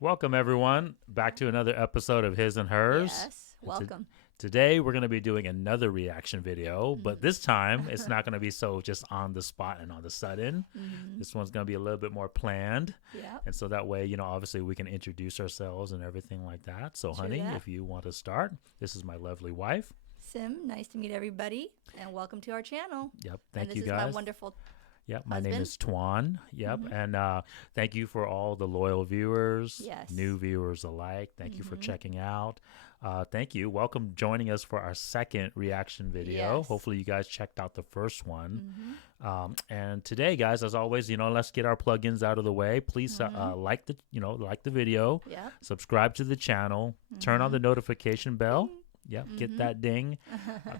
Welcome, everyone, back to another episode of His and Hers. Yes, welcome. Today, we're going to be doing another reaction video, but this time, it's not going to be so just on the spot and on the sudden. This one's going to be a little bit more planned. Yeah. And so that way, obviously we can introduce ourselves and everything like that. So, True honey, that. if you want to start, this is my lovely wife. Sim, nice to meet everybody, and welcome to our channel. Yep. Thank and you, this guys. is my wonderful Yep, my name husband. is Tuan. Yep, and thank you for all the loyal viewers, Yes. new viewers alike. Thank you for checking out. Thank you. Welcome joining us for our second reaction video. Yes. Hopefully you guys checked out the first one. And today, guys, as always, let's get our plugins out of the way. Please like the video, Yeah. subscribe to the channel, turn on the notification bell. Yep, get that ding.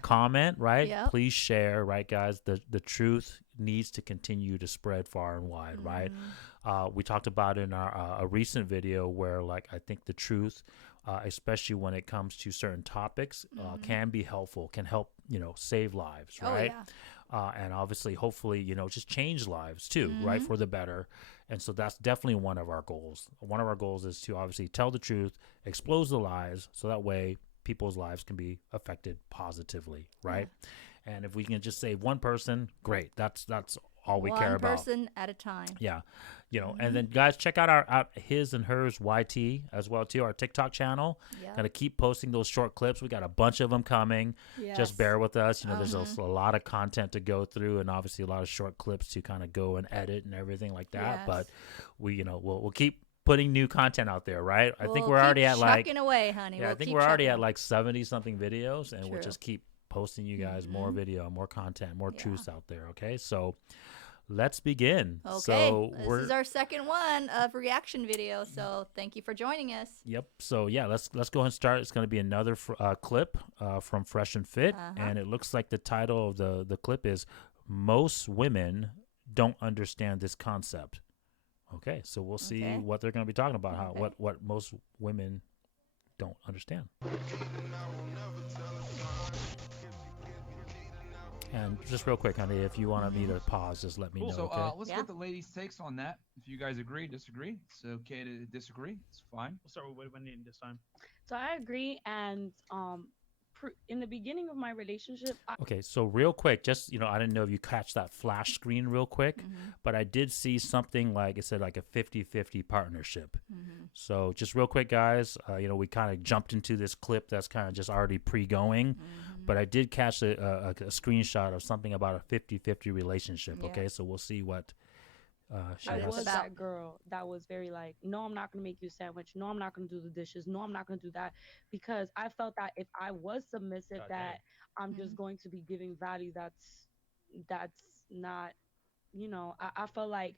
Comment, right? Yep. Please share, right, guys? The truth needs to continue to spread far and wide, right? We talked about in our a recent video where, like, I think the truth, especially when it comes to certain topics, can be helpful, can help, save lives, Oh, right? yeah. And obviously, hopefully, just change lives too, right, for the better. And so that's definitely one of our goals. One of our goals is to obviously tell the truth, expose the lies, so that way people's lives can be affected positively, right? And if we can just save one person, great. That's all we care about. One person at a time. Yeah, and then guys, check out our His and Hers YT as well too, our TikTok channel. Yeah. Gotta keep posting those short clips. We got a bunch of them coming. Yes. Just bear with us. There's a lot of content to go through, and obviously a lot of short clips to kind of go and edit and everything like that. Yes. But we, we'll keep putting new content out there, right? I think We'll we're already keep at like chucking away, honey. yeah, We'll I think keep we're already chucking. at like 70 something videos, and we'll True. just keep posting you guys more video, more content, more Yeah. truths out there. Okay, so let's begin. Okay. So this is our second one of reaction video, so thank you for joining us. Yep. So yeah, let's go ahead and start. It's going to be another clip from Fresh and Fit, and it looks like the title of the clip is "Most Women Don't Understand This Concept." Okay, so we'll see what they're going to be talking about. How what most women don't understand. And just real quick, honey, if you want me to pause, just let me know. So Okay. let's get the ladies' takes on that. If you guys agree, disagree, it's okay to disagree. It's fine. We'll start with Wendy this time. So I agree, and in the beginning of my relationship, Okay, so real quick, just I didn't know if you catch that flash screen real quick, but I did see something like it said like a 50-50 partnership. So just real quick, guys, we kind of jumped into this clip that's kind of just already pre-going, but I did catch a screenshot of something about a 50-50 relationship. Yeah. Okay, so we'll see what she I has. was about. that girl that was very like, no, I'm not going to make you a sandwich. No, I'm not going to do the dishes. No, I'm not going to do that. Because I felt that if I was submissive, that I'm just going to be giving value that's not, I felt like,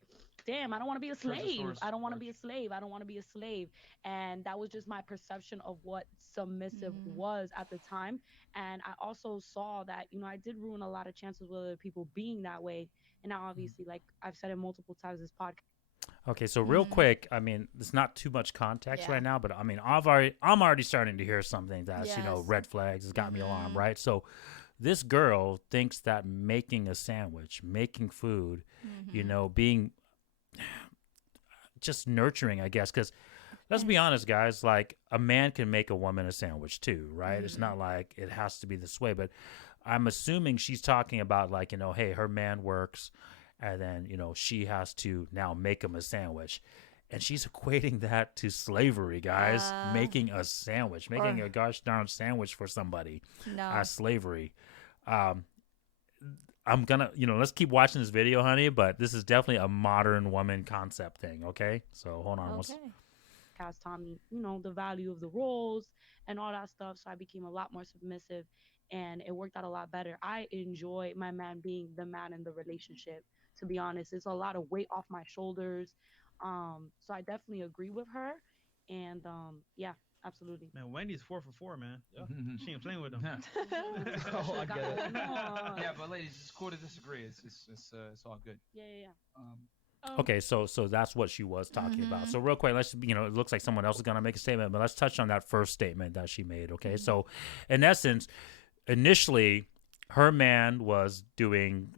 damn, I don't want to be a slave. I don't want to be a slave. I don't want to be a slave. And that was just my perception of what submissive was at the time. And I also saw that, I did ruin a lot of chances with other people being that way. And now, obviously, like I've said it multiple times, this podcast. Okay, so real quick, I mean, there's not too much context Yeah. right now, but I mean, I'm already starting to hear something that's Yes. red flags. It's got me alarmed, right? So this girl thinks that making a sandwich, making food, being just nurturing, I guess, because let's be honest, guys, like a man can make a woman a sandwich too, right? It's not like it has to be this way, but I'm assuming she's talking about like, hey, her man works and then, she has to now make him a sandwich. And she's equating that to slavery, guys. Making a sandwich, making a gosh darn sandwich for somebody. No. Slavery. I'm gonna, let's keep watching this video, honey, but this is definitely a modern woman concept thing, okay? So hold on. Okay. Podcast taught me, the value of the roles and all that stuff. So I became a lot more submissive, and it worked out a lot better. I enjoy my man being the man in the relationship, to be honest. It's a lot of weight off my shoulders. So I definitely agree with her. And yeah, absolutely. Man, Wendy's 4 for 4, man. Yeah. She ain't playing with them. Oh, I Got get it. going on. Yeah, but ladies, it's cool to disagree. It's all good. Yeah. Okay, so that's what she was talking about. So real quick, let's it looks like someone else is gonna make a statement, but let's touch on that first statement that she made. Okay, so in essence, initially, her man was doing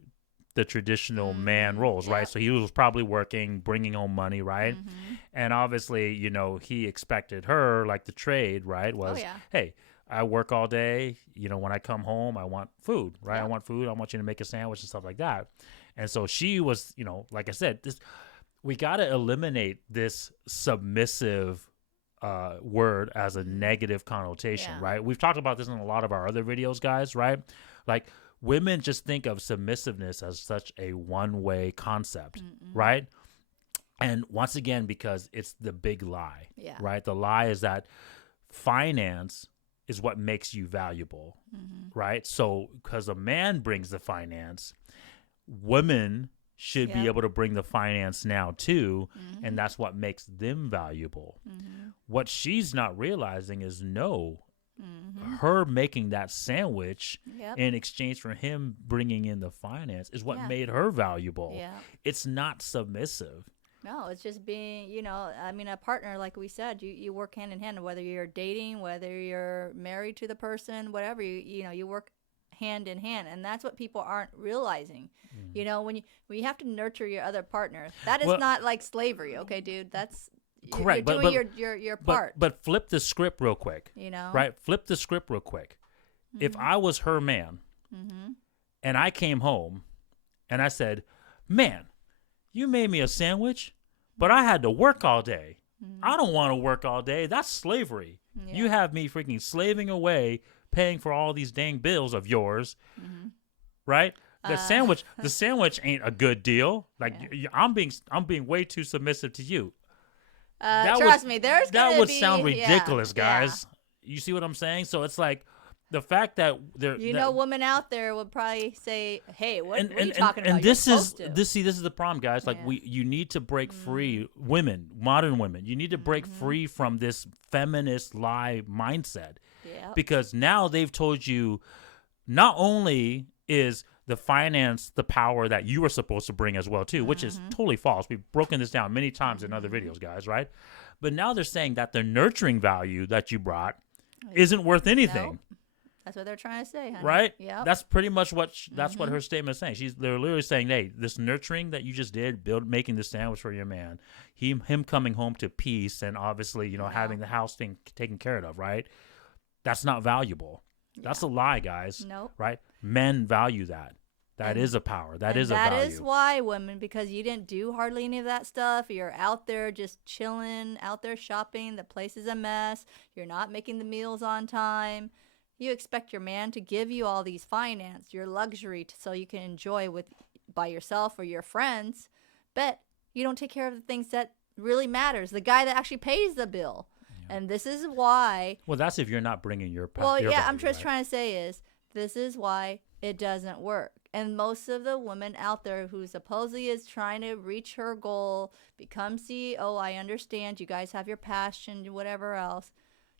the traditional man roles, right? Yep. So he was probably working, bringing home money, right? Mhm. And obviously, you know, he expected her, like the trade, right? Was, yeah. hey, I work all day. You know, when I come home, I want food, right? I Yep. want food. I want you to make a sandwich and stuff like that. And so she was, you know, like I said, we got to eliminate this submissive word as a negative connotation, Yeah. right? We've talked about this in a lot of our other videos, guys, right? Like women just think of submissiveness as such a one-way concept, right? And once again, because it's the big lie, Yeah. right? The lie is that finance is what makes you valuable, right? So because a man brings the finance, women should be Yep. able to bring the finance now too, and that's what makes them valuable. What she's not realizing is her making that sandwich Yep. in exchange for him bringing in the finance is what Yeah. made her valuable. Yeah. It's not submissive. No, it's just being, you know, I mean, a partner, like we said, you work hand in hand, whether you're dating, whether you're married to the person, whatever, you know, you work hand in hand. And that's what people aren't realizing. You know, when you have to nurture your other partner, that is Well- not like slavery. Okay, dude, that's Correct, You're but- doing your part, But flip the script real quick, you know? right? Flip the script real quick. If I was her man and I came home and I said, man, you made me a sandwich, but I had to work all day. I don't want to work all day. That's slavery. Yeah. You have me freaking slaving away, paying for all these dang bills of yours, right? The sandwich ain't a good deal. Like I'm being way too submissive to you. Trust me, there's that gonna would be, sound ridiculous, yeah. guys. You see what I'm saying? So it's like the fact that there, You know, women out there would probably say, "Hey, what are you talking and about?" this You're is supposed to. this is the problem, guys. Like Yeah. you need to break free, women, modern women. You need to break free from this feminist lie mindset, Yep. because now they've told you not only is the finance the power that you are supposed to bring as well too, which is totally false. We've broken this down many times in other videos, guys, right? But now they're saying that the nurturing value that you brought isn't worth anything. Nope. That's what they're trying to say, honey. Right? Yep. That's pretty much what that's what her statement is saying. They're literally saying, "Hey, this nurturing that you just did, making the sandwich for your man, him coming home to peace, and obviously, you know, having the house thing taken care of, right? That's not valuable. That's a lie, guys. Nope. Right? Men value that. That is a power. That is a value. That is why, women, because you didn't do hardly any of that stuff. You're out there just chilling, out there shopping. The place is a mess. You're not making the meals on time. You expect your man to give you all these finance, your luxury, so you can enjoy by yourself or your friends. But you don't take care of the things that really matters. The guy that actually pays the bill. Yeah. And this is why. Well, that's if you're not bringing your power. Well, your yeah, value, I'm just right? trying to say is this is why it doesn't work. And most of the women out there who supposedly is trying to reach her goal, become CEO, I understand you guys have your passion, whatever else.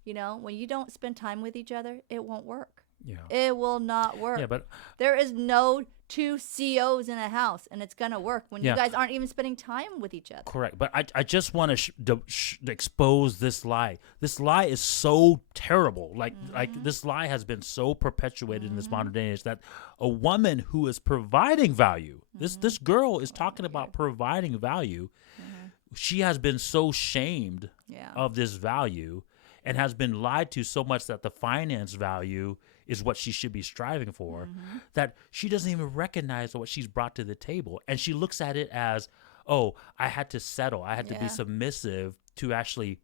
You know, when you don't spend time with each other, it won't work. Yeah. It will not work. Yeah, but there is no two CEOs in a house, and it's gonna work when you guys aren't even spending time with each other. Correct. But I just want to expose this lie. This lie is so terrible. Like this lie has been so perpetuated in this modern day age that a woman who is providing value, this girl is talking about providing value. She has been so shamed of this value and has been lied to so much that the finance value is what she should be striving for, that she doesn't even recognize what she's brought to the table. And she looks at it as, oh, I had to settle. I had to be submissive to actually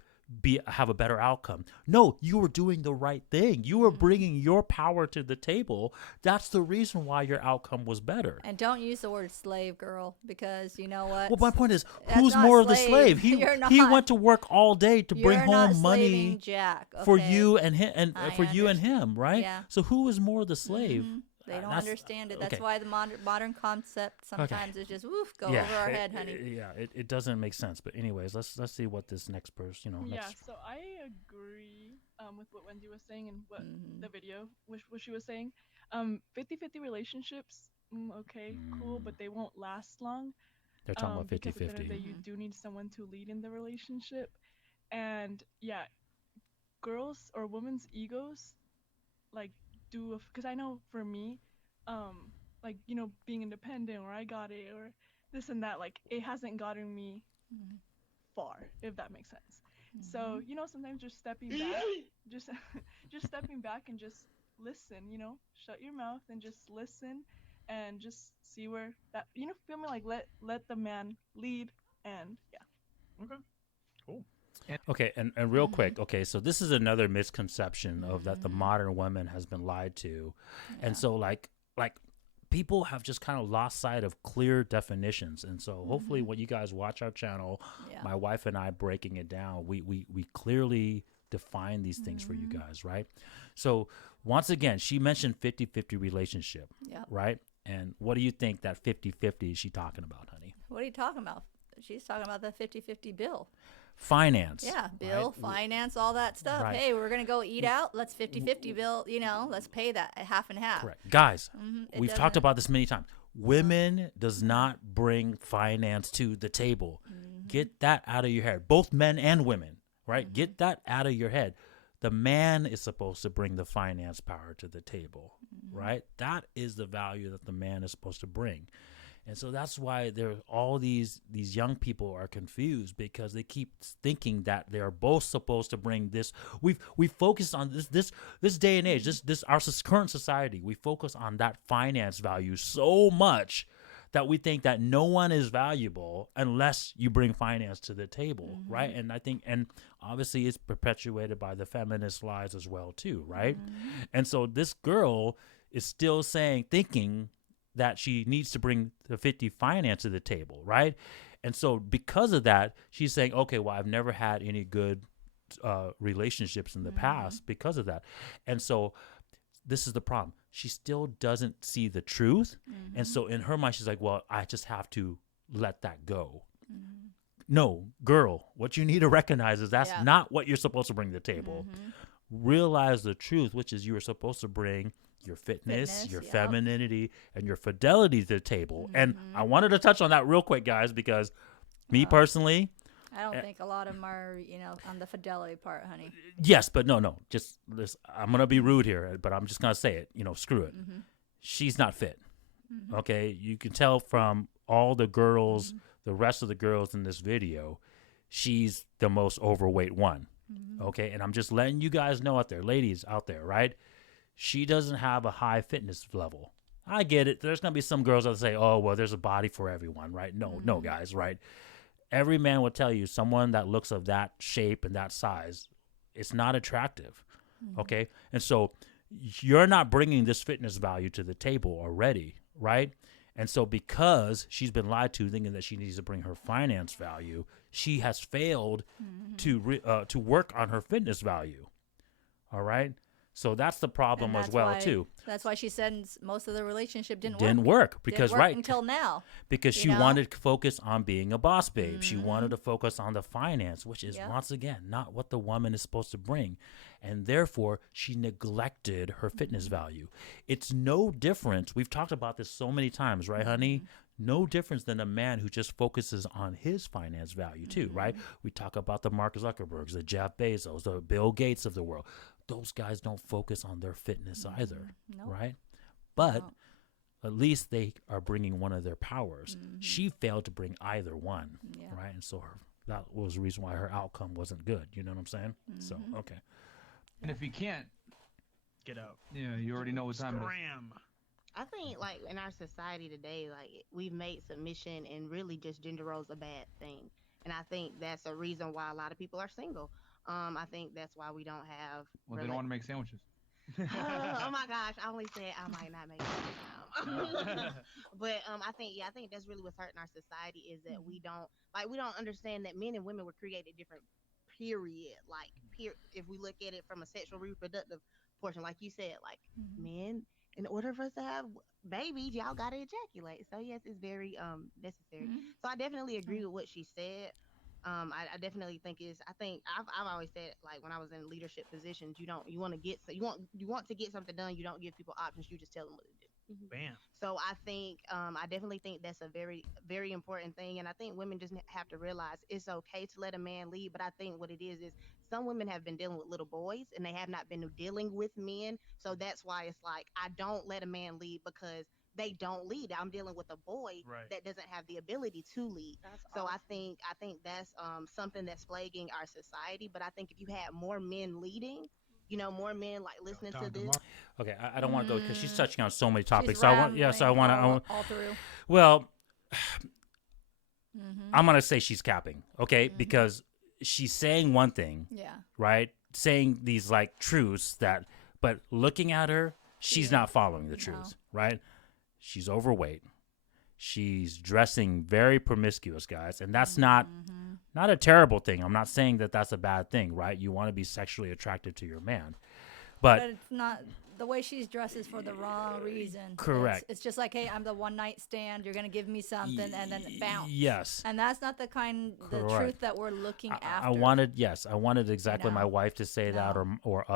have a better outcome. No, you were doing the right thing. You were bringing your power to the table. That's the reason why your outcome was better. And don't use the word slave, girl, because you know what? Well, my point is, who's more of the slave? He went to work all day to bring home money Jack, okay? for you and him, and for you and him, right? Yeah. So who is more the slave? They don't understand it. That's why the modern concept sometimes is just go over our head, honey. It doesn't make sense. But anyways, let's see what this next person, So I agree with what Wendy was saying and what the video, what she was saying. 50-50 relationships, okay, cool, but they won't last long. They're talking about 50-50. Because at the end of the day, you do need someone to lead in the relationship. And yeah, girls or women's egos, like, because I know for me, like being independent, or I got it, or this and that. Like it hasn't gotten me Mm-hmm. far, if that makes sense. So Mm-hmm. sometimes just stepping back, just just stepping back and just listen. Shut your mouth and just listen, and just see where that feel me, like let the man lead, and yeah. Okay. Cool. And Okay, and real quick, okay, so this is another misconception of that the Mm-hmm. modern woman has been lied to. And Yeah. so like people have just kind of lost sight of clear definitions. And so hopefully Mm-hmm. when you guys watch our channel, Yeah. my wife and I breaking it down, we clearly define these things for you Mm-hmm. guys, right? So once again, she mentioned 50-50 relationship, Yep. right? And what do you think that 50-50 is she talking about, honey? What are you talking about? She's talking about the 50-50 bill. Finance. Yeah, bill, right? finance, all that stuff. Right. Hey, we're going to go eat out. Let's 50-50 bill, let's pay that half and half. Correct. Guys, Mm-hmm. we've talked about this many times. Women does not bring finance to the table. Mm-hmm. Get that out of your head. Both men and women, right? Get that out of your head. The man is supposed to bring the finance power to the table, right? That is the value that the man is supposed to bring. And so that's why there all these young people are confused, because they keep thinking that they're both supposed to bring this. We focus on this day and age, this our current society. We focus on that finance value so much that we think that no one is valuable unless you bring finance to the table, right? And I think, and obviously it's perpetuated by the feminist lies as well too, right? And so this girl is still thinking that she needs to bring the 50 finance to the table, right? And so because of that, she's saying, okay, well, I've never had any good relationships in the past because of that. And so this is the problem. She still doesn't see the truth. And so in her mind, she's like, well, I just have to let that go. No, girl, what you need to recognize is that's Yeah. not what you're supposed to bring to the table. Realize the truth, which is you're supposed to bring your fitness, your yep. femininity, and your fidelity to the table. And I wanted to touch on that real quick, guys, because me personally, I don't think a lot of them are, on the fidelity part, honey. yes, but no, just this. I'm going to be rude here, but I'm just going to say it, screw it. She's not fit. Okay. You can tell from all the girls, the rest of the girls in this video, she's the most overweight one. Okay. And I'm just letting you guys know out there, ladies out there, right? She doesn't have a high fitness level. I get it. There's going to be some girls that say, oh, well, there's a body for everyone, right? No, guys, right? Every man will tell you someone that looks of that shape and that size, it's not attractive, okay? And so you're not bringing this fitness value to the table already, right? And so because she's been lied to, thinking that she needs to bring her finance value, she has failed to work on her fitness value, all right? So that's the problem And as well, why, too. That's why she said most of the relationship didn't Didn't work. work because, Didn't work right. until now. Because you she know? wanted to focus on being a boss babe. She wanted to focus on the finance, which is, Yep. once again, not what the woman is supposed to bring. And therefore, she neglected her fitness value. It's no difference. We've talked about this so many times, right, honey? No difference than a man who just focuses on his finance value, too, right? We talk about the Mark Zuckerbergs, the Jeff Bezos, the Bill Gates of the world. Those guys don't focus on their fitness either, Nope. right? But No. at least they are bringing one of their powers. She failed to bring either one, Yeah. right? And so that was the reason why her outcome wasn't good. You know what I'm saying? So, okay. and if you can't, Get out. you already know what time it is. Scram. I think like in our society today, like we've made submission and really just gender roles a bad thing. And I think that's a reason why a lot of people are single. I think that's why we don't have. Well, they don't want to make sandwiches. Oh my gosh! I only said I might not make it. But I think that's really what's hurting our society is that we don't understand that men and women were created different. Period. If we look at it from a sexual reproductive portion, like you said, like men, in order for us to have babies, y'all gotta ejaculate. So yes, it's very necessary. So I definitely agree with what she said. I definitely think I've always said, like, when I was in leadership positions, you want to get something done. You don't give people options. You just tell them what to do. Bam. So I definitely think that's a very, very important thing. And I think women just have to realize it's okay to let a man lead. But I think what it is some women have been dealing with little boys and they have not been dealing with men. So that's why it's like, I don't let a man lead because they don't lead. I'm dealing with a boy Right. that doesn't have the ability to lead. That's So awesome. I think that's something that's plaguing our society. But I think if you had more men leading, more men like listening to this. Okay, I don't want to go because she's touching on so many She's topics. So I want, rambling I want all through. well, Mm-hmm. I'm gonna say she's capping, okay, because she's saying one thing, Yeah. right? Saying these like truths that, but looking at her, she's not following the No. truths, right? She's overweight. She's dressing very promiscuous, guys, and that's not a terrible thing. I'm not saying that that's a bad thing, right? You want to be sexually attracted to your man, But it's not the way she's dressed is for the wrong reason. Correct. It's just like, hey, I'm the one night stand. You're gonna give me something and then bounce. Yes. And that's not the Correct. truth that we're looking after. I wanted exactly No. my wife to say that, No. or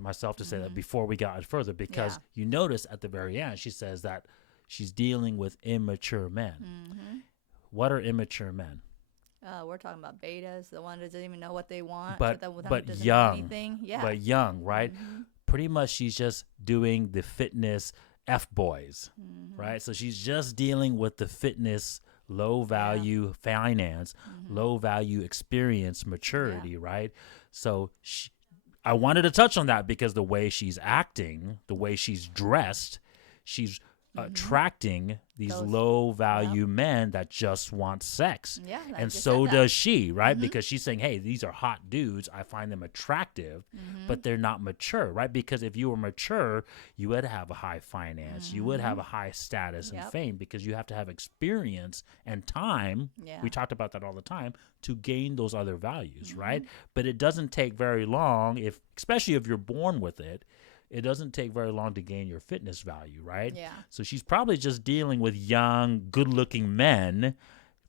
myself to say that before we got further, because you notice at the very end she says that she's dealing with immature men. Mm-hmm. What are immature men? We're talking about betas, the one that doesn't even know what they want, But doesn't know young, anything. Yeah. but young, right? Pretty much she's just doing the fitness F boys, right? So she's just dealing with the fitness, low value finance, low value experience, maturity, right? So I wanted to touch on that because the way she's acting, the way she's dressed, she's attracting these low value men that just want sex. Yeah, I and just so said that. does she, right? Because she's saying, hey, these are hot dudes. I find them attractive, but they're not mature, right? Because if you were mature, you would have a high finance. You would have a high status and fame because you have to have experience and time. Yeah. We talked about that all the time to gain those other values, right? But it doesn't take very long, especially if you're born with it. It doesn't take very long to gain your fitness value, right? Yeah. So she's probably just dealing with young, good-looking men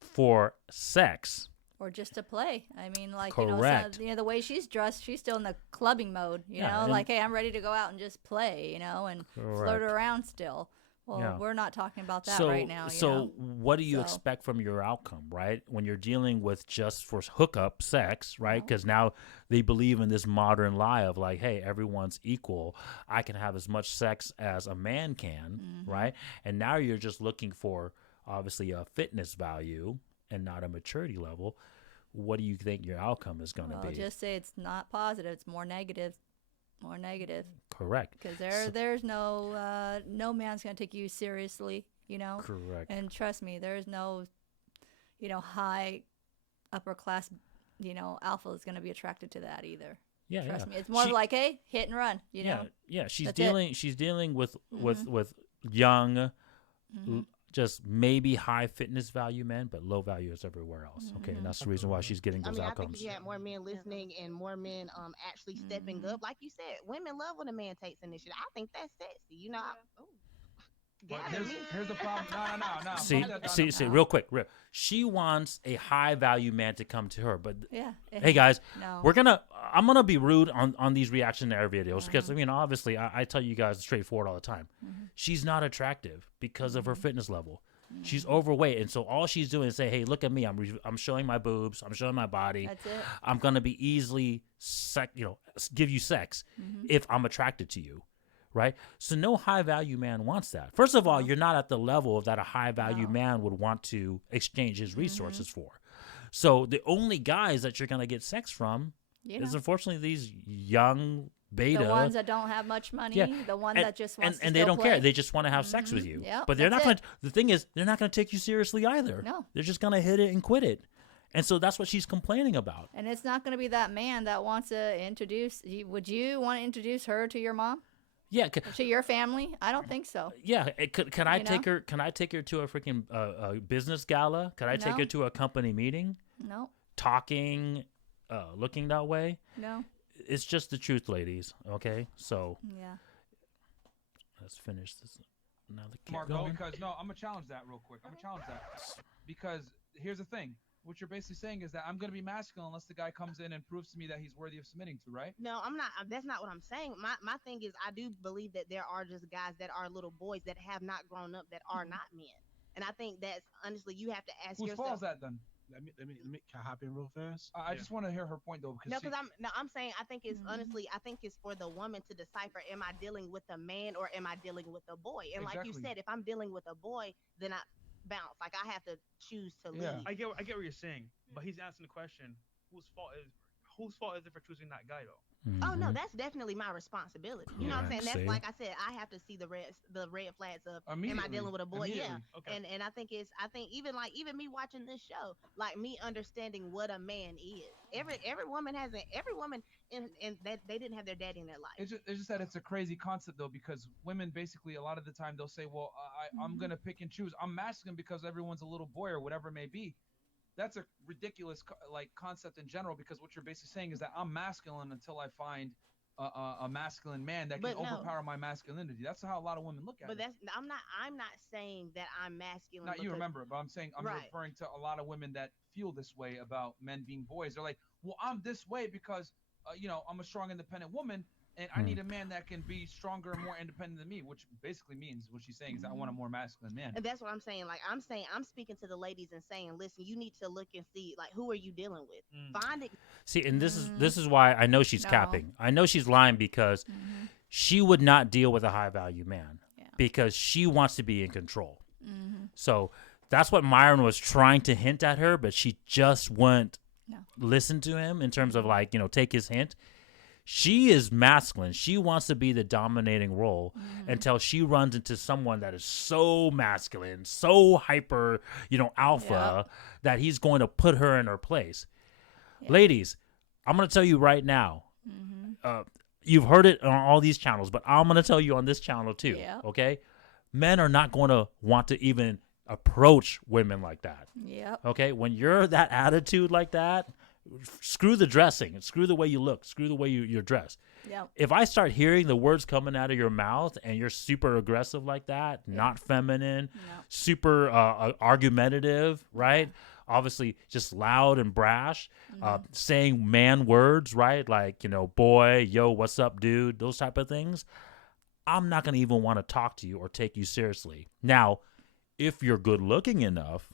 for sex. Or just to play. I mean, like, Correct. the way she's dressed, she's still in the clubbing mode, you know? and- Like, hey, I'm ready to go out and just play, and flirt Correct. around still. Well, Yeah. we're not talking about that so, right now, So what do you So- expect from your outcome, right? When you're dealing with just for hookup sex, right? Because now they believe in this modern lie of like, hey, everyone's equal. I can have as much sex as a man can, right? And now you're just looking for, obviously, a fitness value and not a maturity level. What do you think your outcome is going to Well, be? just say it's not positive. It's more negative. More negative. Correct. Because there's no man's going to take you seriously, Correct. And trust me, there's no, high upper class, alpha is going to be attracted to that either. Yeah, Trust yeah. me. It's more like, hey, hit and run, Yeah. She's That's dealing. She's dealing with young, just maybe high fitness value men, but low value is everywhere else. Okay, and that's the reason why she's getting I those mean, I think outcomes. if you had more men listening and more men actually stepping up, like you said, women love when a man takes initiative. I think that's sexy. But Gather me. here's the problem. No. See, real quick, she wants a high value man to come to her, but Yeah. hey guys, No. I'm gonna be rude on these reactionary videos because obviously I tell you guys straightforward all the time. She's not attractive because of her fitness level. She's overweight, and so all she's doing is say, "Hey, look at me! I'm showing my boobs. I'm showing my body. That's it. I'm gonna be easily give you sex if I'm attracted to you." Right? So no high value man wants that. First of all, you're not at the level that a high value man would want to exchange his resources for. So the only guys that you're going to get sex from is unfortunately these young beta. The ones that don't have much money, the one that just wants to and they still don't care. play. They just want to have sex with you. Yep, But they're that's not going it. to, the thing is, they're not going to take you seriously either. No. They're just going to hit it and quit it. And so that's what she's complaining about. And it's not going to be that man that wants to introduce. Would you want to introduce her to your mom? Yeah. To your family? I don't think so. Yeah, can I You take her? Can I take her to a freaking business gala? Can I take No. her to a company meeting? No. Talking, looking that way. No. It's just the truth, ladies. Okay, so Yeah. let's finish this. Now the kid. Marco, because I'm gonna challenge that real quick. I'm gonna challenge that because here's the thing. What you're basically saying is that I'm gonna be masculine unless the guy comes in and proves to me that he's worthy of submitting to, right? No, I'm not. That's not what I'm saying. My thing is, I do believe that there are just guys that are little boys that have not grown up that are not men. And I think that's honestly, you have to ask Whose fault yourself. is that then? can I hop in real fast? I just want to hear her point though, because No, because I'm saying I think it's honestly I think it's for the woman to decipher: am I dealing with a man or am I dealing with a boy? And like you Exactly. said, if I'm dealing with a boy, then I bounce. Like I have to choose to Yeah. leave. I get what you're saying, but he's asking the question: whose fault is it for choosing that guy though? Oh no, Mhm. that's definitely my responsibility. You know what I'm Correct. saying? That's See? like I said, I have to see the red flags of am I Immediately. dealing with a boy? Yeah. Immediately. Okay. And I think even me watching this show, like me understanding what a man is. Every woman in that they didn't have their daddy in their life. It's just that it's a crazy concept though, because women basically a lot of the time they'll say, well, I'm gonna pick and choose. I'm masculine because everyone's a little boy or whatever it may be. That's a ridiculous concept in general, because what you're basically saying is that I'm masculine until I find a masculine man that can But no. overpower my masculinity. That's how a lot of women look at But it. I'm not saying that I'm masculine. Not you because- remember, but I'm saying I'm Right. referring to a lot of women that feel this way about men being boys. They're like, well, I'm this way because I'm a strong, independent woman, and I need a man that can be stronger and more independent than me. Which basically means what she's saying is I want a more masculine man. And that's what I'm saying. Like I'm speaking to the ladies and saying, listen, you need to look and see like who are you dealing with. Find it. See, and this is why I know she's No. capping. I know she's lying because she would not deal with a high value man because she wants to be in control. So that's what Myron was trying to hint at her, but she just wouldn't listen to him in terms of like, take his hint. She is masculine. She wants to be the dominating role until she runs into someone that is so masculine, so hyper, alpha that he's going to put her in her place. Yeah. Ladies, I'm going to tell you right now, you've heard it on all these channels, but I'm going to tell you on this channel too, okay? Men are not going to want to even approach women like that. Yep. Okay? When you're that attitude like that, screw the dressing, screw the way you look, screw the way you're dressed. Yep. If I start hearing the words coming out of your mouth and you're super aggressive like that, not feminine, super argumentative, right? Obviously just loud and brash, saying man words, right? Like, boy, yo, what's up, dude? Those type of things. I'm not going to even want to talk to you or take you seriously. Now, if you're good looking enough,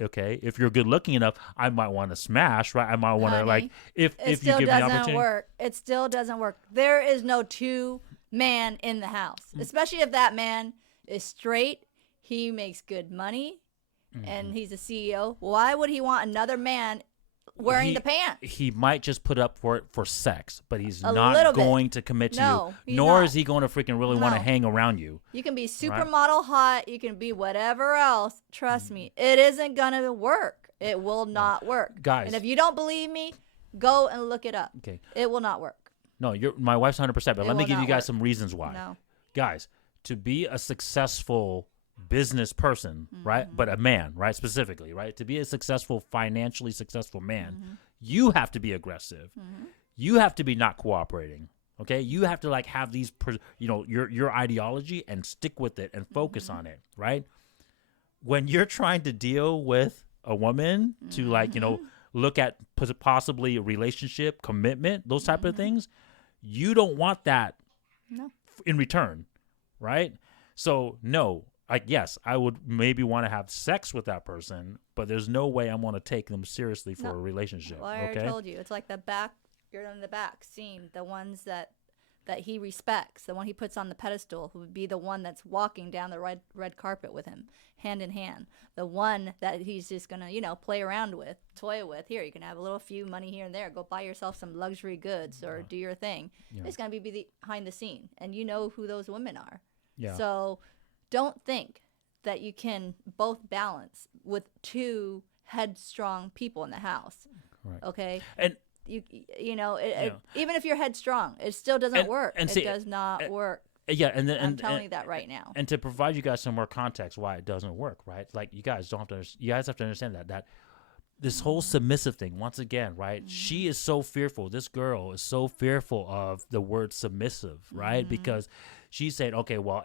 okay, if you're good looking enough, I might want to smash, right? I might want to if you give me the opportunity. It still doesn't work. There is no two man in the house, especially if that man is straight. He makes good money, and he's a CEO. Why would he want another man wearing the pants? He might just put up for it for sex, but he's A not little bit. going to commit to No, you. he's Nor not. is he going to freaking really want to hang around you. You can be supermodel hot. You can be whatever else. Trust me, it isn't gonna work. It will not work, Guys. And if you don't believe me, go and look it up. Okay. It will not work. No, my wife's 100%, but It let me will give you not guys work. some reasons why. No. Guys, to be a successful business person, right? But a man, right? Specifically, right? To be a financially successful man, you have to be aggressive. You have to be not cooperating. Okay? You have to have these, your ideology and stick with it and focus on it, right? When you're trying to deal with a woman to look at possibly a relationship, commitment, those type of things, you don't want that in return, right? So no, yes, I would maybe want to have sex with that person, but there's no way I'm going to take them seriously for a relationship. Well, I already told you, it's like you're in the back scene, the ones that he respects, the one he puts on the pedestal, who would be the one that's walking down the red carpet with him, hand in hand. The one that he's just gonna, play around with, toy with. Here, you can have a little few money here and there. Go buy yourself some luxury goods or do your thing. Yeah. It's gonna be behind the scene, and you know who those women are. Yeah. So, don't think that you can both balance with two headstrong people in the house. Right. Okay. And even if you're headstrong, it still doesn't work. It does not work. Yeah, and I'm telling you that right now. And to provide you guys some more context why it doesn't work, right? Like you guys have to understand that this whole submissive thing, once again, right? She is so fearful. This girl is so fearful of the word submissive, right? Because she said, okay, well,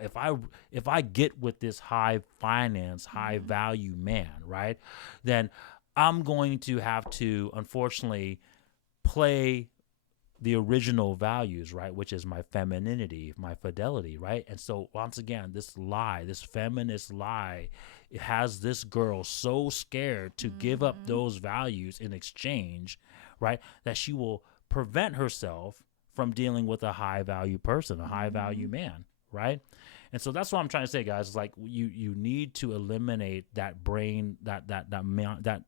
if I get with this high finance, high value man, right, then I'm going to have to, unfortunately, play the original values, right, which is my femininity, my fidelity, right? And so once again, this feminist lie has this girl so scared to give up those values in exchange, right, that she will prevent herself from dealing with a high value person, a high value man, right? And so that's what I'm trying to say, guys. It's like you need to eliminate that brain, that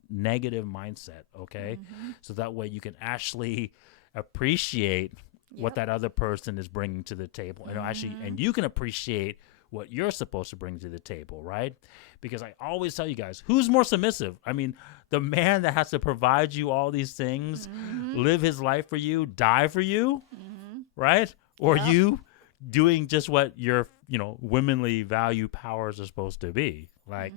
negative mindset, okay? So that way you can actually appreciate what that other person is bringing to the table, and actually, and you can appreciate what you're supposed to bring to the table, right? Because I always tell you guys, who's more submissive? I mean, the man that has to provide you all these things, live his life for you, die for you, right? Or you doing just what your, womanly value powers are supposed to be. Like,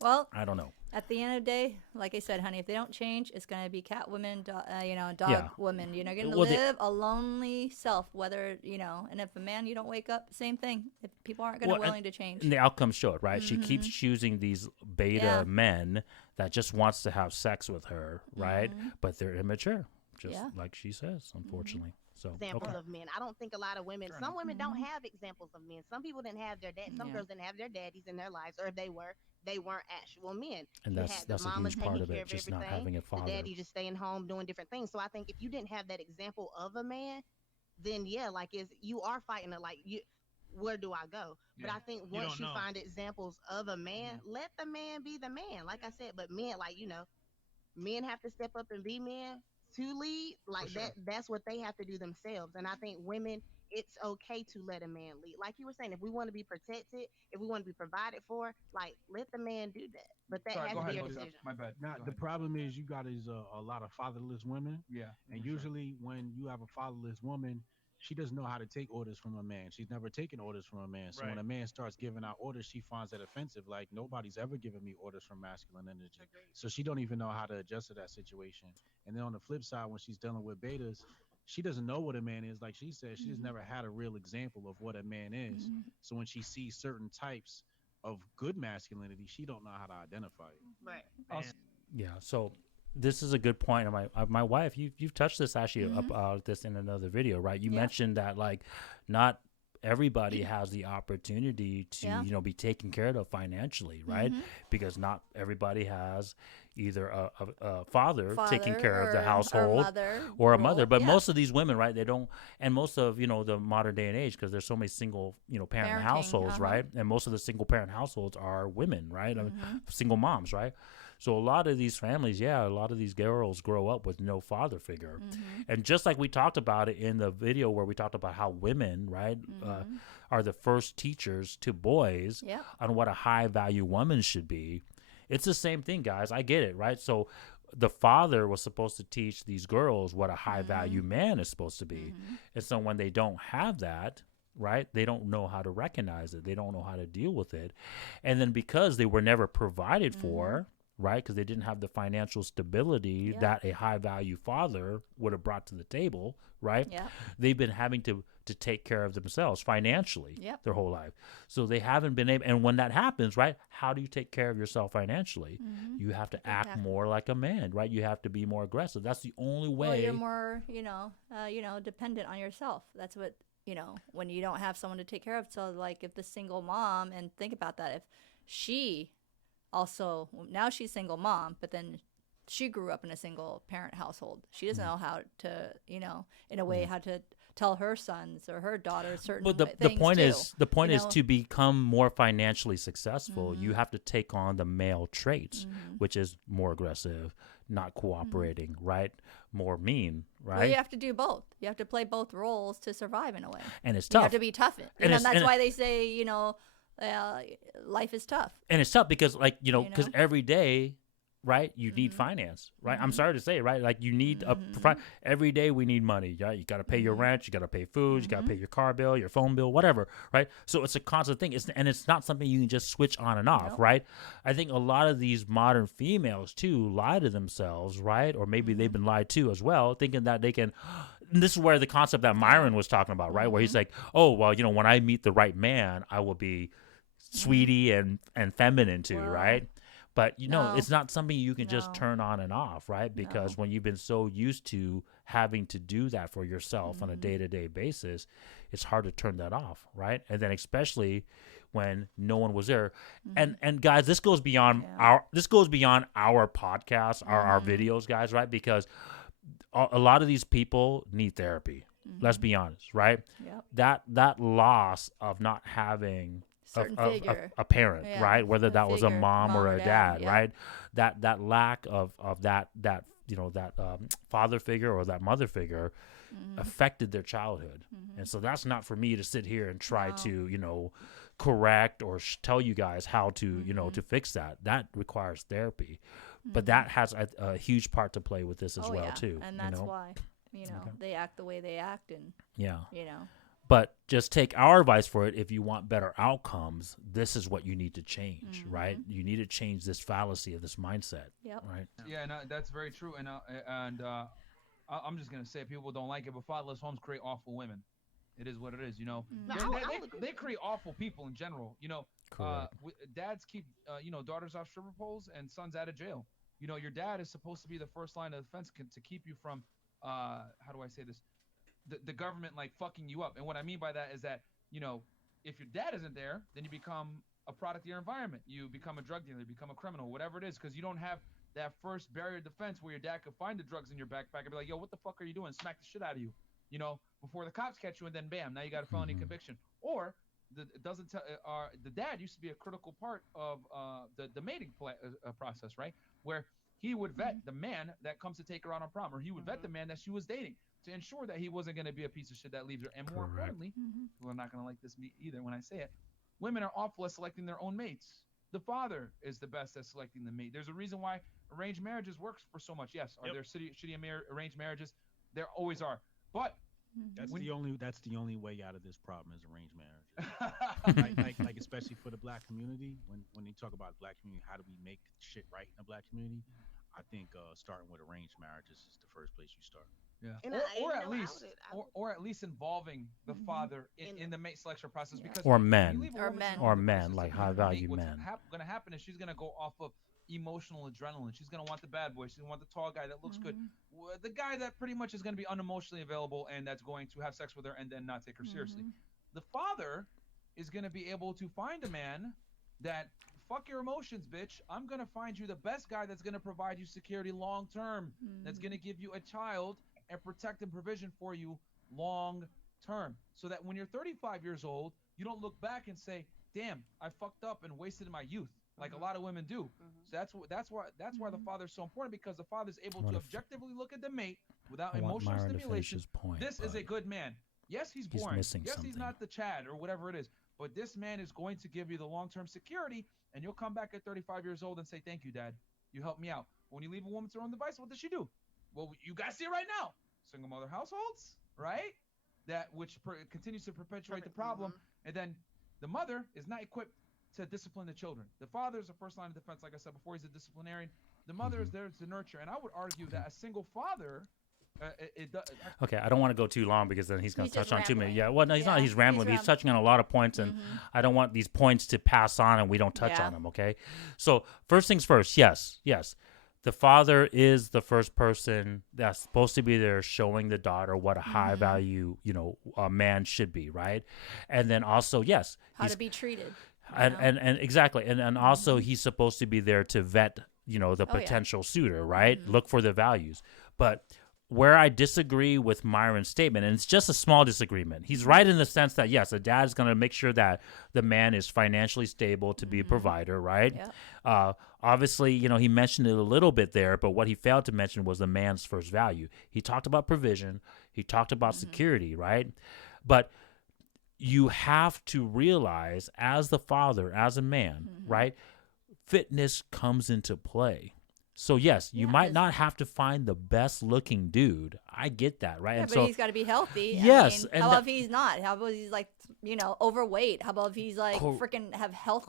well, I don't know. At the end of the day, like I said, honey, if they don't change, it's going to be cat women, dog women. You're going to live a lonely self, whether, and if a man, you don't wake up, same thing. If people aren't going to willing to change. And the outcomes show it, right? She keeps choosing these beta men that just wants to have sex with her, right? But they're immature, just like she says, unfortunately. So, examples of men. I don't think a lot of women, some women don't have examples of men. Some people didn't have their dad. Some girls didn't have their daddies in their lives, or if they were, they weren't actual men. And that's a huge part of it, just not having a father. The daddy just staying home doing different things. So I think if you didn't have that example of a man, then you are fighting where do I go? But I think once you find examples of a man, let the man be the man. Like I said, but men, men have to step up and be men to lead. That's what they have to do themselves. And I think women, it's okay to let a man lead. Like you were saying, if we want to be protected, if we want to be provided for, let the man do that. But that has to be your decision. My bad. Now, the problem is you got a lot of fatherless women. Yeah. And usually when you have a fatherless woman, she doesn't know how to take orders from a man. She's never taken orders from a man. So when a man starts giving out orders, she finds that offensive. Like, nobody's ever given me orders from masculine energy. So she don't even know how to adjust to that situation. And then on the flip side, when she's dealing with betas, she doesn't know what a man is. Like she said, she's never had a real example of what a man is. So when she sees certain types of good masculinity, she don't know how to identify it. Right. Yeah. So this is a good point. My wife, you've touched this actually about this in another video, right? You mentioned that not everybody has the opportunity to be taken care of financially, right? Because not everybody has either a father taking care of the household or a mother. But most of these women, right, they don't, and most of the modern day and age, because there's so many single parent households, right? And most of the single parent households are women, right? I mean, single moms, right? So a lot of these families, a lot of these girls grow up with no father figure. And just like we talked about it in the video where we talked about how women, right, are the first teachers to boys on what a high value woman should be. It's the same thing, guys. I get it, right? So the father was supposed to teach these girls what a high value man is supposed to be. And so when they don't have that, right, they don't know how to recognize it. They don't know how to deal with it. And then because they were never provided for, right, because they didn't have the financial stability that a high value father would have brought to the table, right? They've been having to take care of themselves financially their whole life. So they haven't been able, and when that happens, right, how do you take care of yourself financially? You have to act more like a man, right? You have to be more aggressive. That's the only way. Well, you're more, dependent on yourself. That's what, when you don't have someone to take care of. So like if the single mom, and think about that, if she also, now she's single mom, but then she grew up in a single parent household. She doesn't know how to, in a way, how to tell her sons or her daughters certain but things the point too. is to become more financially successful, you have to take on the male traits, which is more aggressive, not cooperating, right? More mean, right? Well, you have to do both. You have to play both roles to survive in a way. And it's tough. You have to be tough. And that's why they say, life is tough. And it's tough because, because every day, right, you need finance, right? I'm sorry to say, right? Like you need every day we need money. Right? You got to pay your rent, you got to pay food, you got to pay your car bill, your phone bill, whatever, right? So it's a constant thing. It's not something you can just switch on and off, right? I think a lot of these modern females too lie to themselves, right? Or maybe they've been lied to as well, thinking that they can. And this is where the concept that Myron was talking about, right? Where he's like, oh, well, when I meet the right man, I will be sweetie and feminine too, right? But it's not something you can just turn on and off, right? Because when you've been so used to having to do that for yourself on a day-to-day basis, it's hard to turn that off, right? And then especially when no one was there. Mm-hmm. And guys, this goes beyond our podcast, our videos, guys, right? Because a lot of these people need therapy. Let's be honest, right? Yep. That loss of not having a parent, right? Whether that was a mom or a dad, right? That lack of that father figure or that mother figure affected their childhood. And so that's not for me to sit here and try to, correct or tell you guys how to, to fix that. That requires therapy. But that has a huge part to play with this as well, too. And that's why, they act the way they act. And, But just take our advice for it. If you want better outcomes, this is what you need to change, right? You need to change this fallacy of this mindset, right? Yeah, no, that's very true. And I'm just gonna say, people don't like it, but fatherless homes create awful women. It is what it is, They create awful people in general, dads keep daughters off stripper poles and sons out of jail. Your dad is supposed to be the first line of defense to keep you from how do I say this? The government like fucking you up. And what I mean by that is that, if your dad isn't there, then you become a product of your environment. You become a drug dealer, you become a criminal, whatever it is, because you don't have that first barrier of defense where your dad could find the drugs in your backpack and be like, yo, what the fuck are you doing? Smack the shit out of you, before the cops catch you, and then bam, now you got a felony conviction. Or the dad used to be a critical part of the mating process, right? Where he would vet the man that comes to take her out on prom, or he would vet the man that she was dating to ensure that he wasn't going to be a piece of shit that leaves her. And more importantly, people are not going to like this either when I say it, women are awful at selecting their own mates. The father is the best at selecting the mate. There's a reason why arranged marriages works for so much. Yes, are there shitty arranged marriages? There always are. But that's the only way out of this problem is arranged marriage. like especially for the black community. When they talk about black community, how do we make shit right in the black community? I think starting with arranged marriages is the first place you start. Yeah, or at least involving the father in the mate selection process, because or men, like high value men. What's going to happen is she's going to go off of emotional adrenaline. She's going to want the bad boy. She's going to want the tall guy that looks good, the guy that pretty much is going to be unemotionally available and that's going to have sex with her and then not take her seriously. The father is going to be able to find a man that, fuck your emotions, bitch, I'm going to find you the best guy that's going to provide you security long term, that's going to give you a child and protect and provision for you long term, so that when you're 35 years old, you don't look back and say, damn, I fucked up and wasted my youth, like a lot of women do. So that's why the father's so important, because the father's able to objectively look at the mate without emotional stimulation. This is a good man. Yes, he's boring. Yes, he's not the Chad or whatever it is, but this man is going to give you the long-term security, and you'll come back at 35 years old and say, thank you, Dad. You helped me out. When you leave a woman to her own device, what does she do? Well, you guys see it right now. Single mother households, right? That which continues to perpetuate the problem. And then the mother is not equipped to discipline the children. The father is the first line of defense, like I said before. He's a disciplinarian. The mother is there to nurture. And I would argue that a single father, okay, I don't want to go too long because then he's going to touch on too many. Yeah, well, no, he's not. He's rambling. He's touching on a lot of points, and I don't want these points to pass on and we don't touch on them, okay? So first things first, yes. The father is the first person that's supposed to be there showing the daughter what a high value, a man should be, right? And then also, yes. How to be treated. And exactly. And also he's supposed to be there to vet, the potential suitor, right? Look for the values. But where I disagree with Myron's statement, and it's just a small disagreement. He's right in the sense that, yes, a dad's going to make sure that the man is financially stable to be a provider, right? Yeah. Obviously, he mentioned it a little bit there, but what he failed to mention was the man's first value. He talked about provision. He talked about security, right? But you have to realize as the father, as a man, right, fitness comes into play. So, yes, you might not have to find the best looking dude. I get that, right? Yeah, and but so, he's got to be healthy. Yes. I mean, how about if he's not? How about if he's like, overweight? How about if he's like freaking have health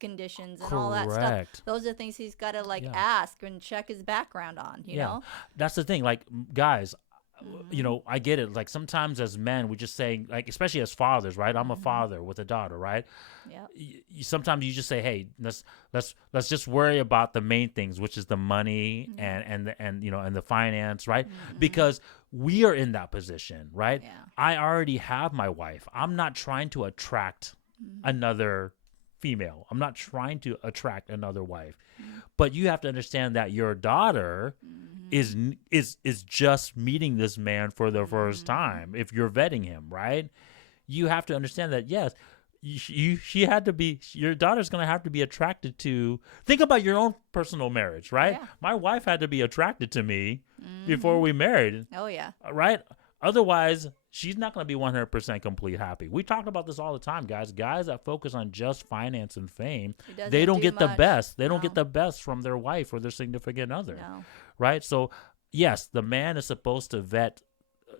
conditions and all that stuff? Those are things he's got to ask and check his background on, you know? That's the thing. Like, guys, I get it. Like sometimes as men, we just say, like, especially as fathers, right? I'm a father with a daughter, right? Yeah. Sometimes you just say, hey, let's just worry about the main things, which is the money and the finance, right? Because we are in that position, right? Yeah. I already have my wife. I'm not trying to attract another female. I'm not trying to attract another wife. But you have to understand that your daughter is just meeting this man for the first time. If you're vetting him, right? You have to understand that, yes, your daughter's going to have to be attracted to, think about your own personal marriage, right? Yeah. My wife had to be attracted to me before we married. Oh, yeah. Right? Otherwise, she's not going to be 100% complete happy. We talk about this all the time, guys. Guys that focus on just finance and fame, they don't get the best. They don't get the best from their wife or their significant other. No. Right? So, yes, the man is supposed to vet,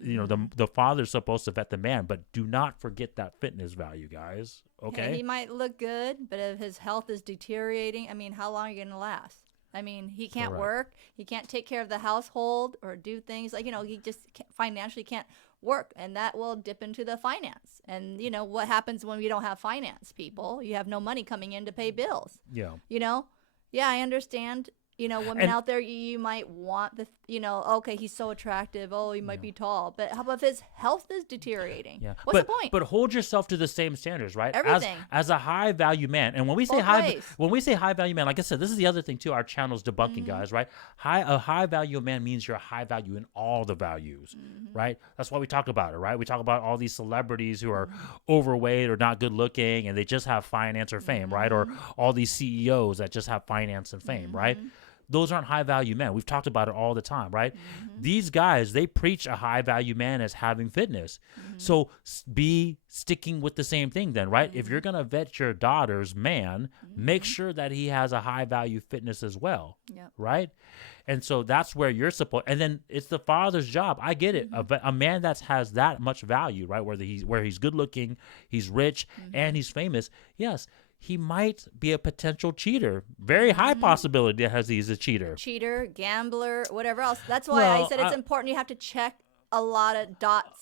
the father's supposed to vet the man, but do not forget that fitness value, guys. Okay? Yeah, he might look good, but if his health is deteriorating, I mean, how long are you going to last? I mean, he can't work. He can't take care of the household or do things like, he just financially can't work, and that will dip into the finance. And, what happens when we don't have finance, people? You have no money coming in to pay bills. Yeah. Yeah, I understand. Women out there, you might want okay, he's so attractive. Oh, he might be tall. But how about if his health is deteriorating? Yeah. What's the point? But hold yourself to the same standards, right? Everything. As a high value man. And when we say high value man, like I said, this is the other thing too, our channel's debunking, guys, right? A high value man means you're high value in all the values, right? That's why we talk about it, right? We talk about all these celebrities who are overweight or not good looking and they just have finance or fame, right? Or all these CEOs that just have finance and fame, right? Those aren't high value men. We've talked about it all the time, right? These guys, they preach a high value man as having fitness. So be sticking with the same thing then, right? If you're going to vet your daughter's man, make sure that he has a high value fitness as well, right? And so that's where you're supposed, and then it's the father's job. I get it. A man that has that much value, right? Where he's good looking, he's rich, and he's famous. Yes. He might be a potential cheater. Very high possibility that he's a cheater. Cheater, gambler, whatever else. That's why I said it's important. You have to check a lot of dots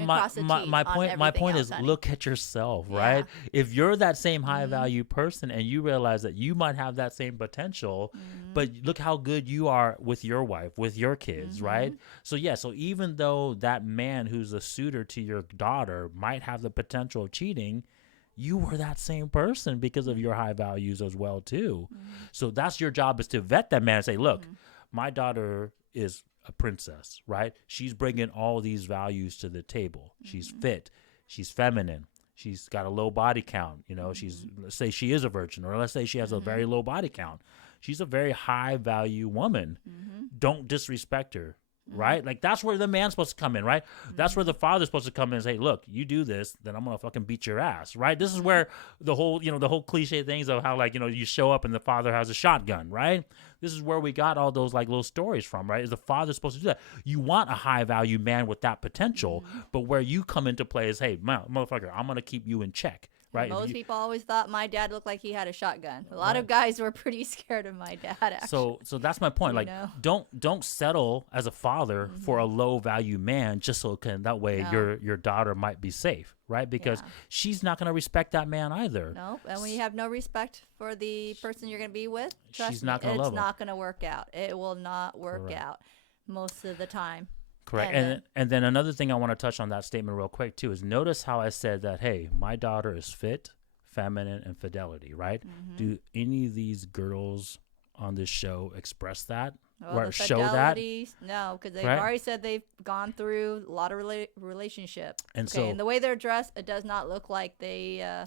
across the T's. My point is, look at yourself, right? If you're that same high value person and you realize that you might have that same potential, but look how good you are with your wife, with your kids, right? So so even though that man who's a suitor to your daughter might have the potential of cheating, you were that same person because of your high values as well too. So that's your job, is to vet that man and say, look, my daughter is a princess, right? She's bringing all these values to the table. She's fit. She's feminine. She's got a low body count. Let's say she is a virgin, or let's say she has a very low body count. She's a very high value woman. Don't disrespect her. Right? Like, that's where the man's supposed to come in, right? That's where the father's supposed to come in and say, look, you do this, then I'm going to fucking beat your ass, right? This is where the whole, the whole cliche things of how, like, you show up and the father has a shotgun, right? This is where we got all those, like, little stories from, right? Is the father supposed to do that? You want a high value man with that potential, but where you come into play is, hey, motherfucker, I'm going to keep you in check. Right. Most people always thought my dad looked like he had a shotgun. A lot of guys were pretty scared of my dad, actually. So that's my point. Like, don't settle as a father for a low value man just so that way your daughter might be safe, right? Because she's not going to respect that man either. No, and when you have no respect for the person you're going to be with, she's not going to love him. It's not going to work out. It will not work out most of the time. Correct. And then another thing I want to touch on that statement real quick too is notice how I said that, hey, my daughter is fit, feminine, and fidelity, right? Do any of these girls on this show express that or show that? No, because they've already said they've gone through a lot of relationship. And and the way they're dressed, it does not look like they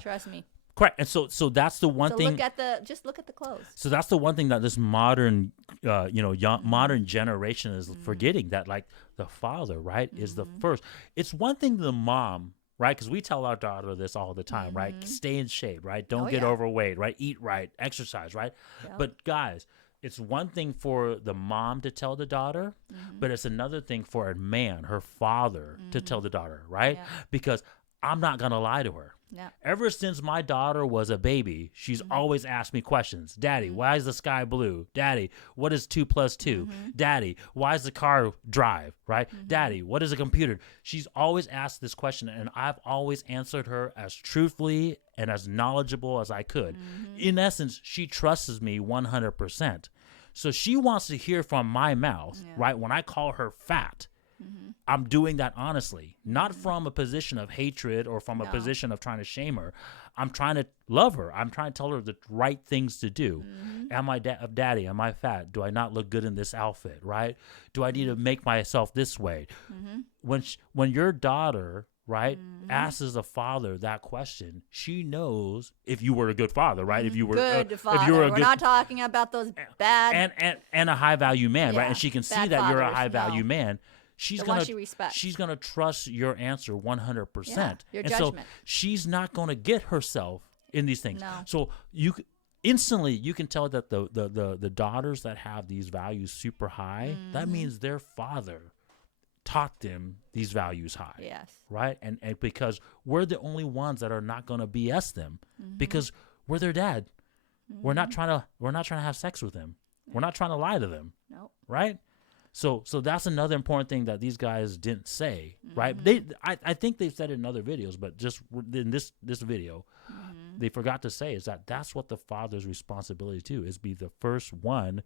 trust me. Correct. And so that's the one thing. Just look at the clothes. So that's the one thing that this modern, modern generation is forgetting, that like the father, right, is the first. It's one thing the mom, right, because we tell our daughter this all the time, right, stay in shape, right, don't get overweight, right, eat right, exercise, right. Yep. But guys, it's one thing for the mom to tell the daughter, but it's another thing for a man, her father, to tell the daughter, right, because I'm not gonna lie to her. Yeah. Ever since my daughter was a baby, she's always asked me questions. Daddy, why is the sky blue? Daddy, what is 2 + 2? Daddy, why does the car drive? Right? Daddy, what is a computer? She's always asked this question, and I've always answered her as truthfully and as knowledgeable as I could. In essence, she trusts me 100%. So she wants to hear from my mouth, right? When I call her fat, I'm doing that honestly, not from a position of hatred or from a position of trying to shame her. I'm trying to love her. I'm trying to tell her the right things to do. Am I daddy? Am I fat? Do I not look good in this outfit? Right? Do I need to make myself this way? When your daughter, right, asks a father that question, she knows if you were a good father, right? If you were good father. if you were a We're good, not talking about those bad and a high value man, right? Yeah, And she can see bad that you're a fathers, high value no. man. She's The gonna one she respects. she's gonna trust your answer 100%. Yeah, your and judgment. so she's not gonna get herself in these things. No. So instantly you can tell that the daughters that have these values super high, that means their father taught them these values high. Yes. Right? And because we're the only ones that are not gonna BS them because we're their dad. We're not trying to have sex with them. We're not trying to lie to them. Nope. Right? So that's another important thing that these guys didn't say, right? I think they've said it in other videos, but just in this video, they forgot to say is that that's what the father's responsibility too is be the first one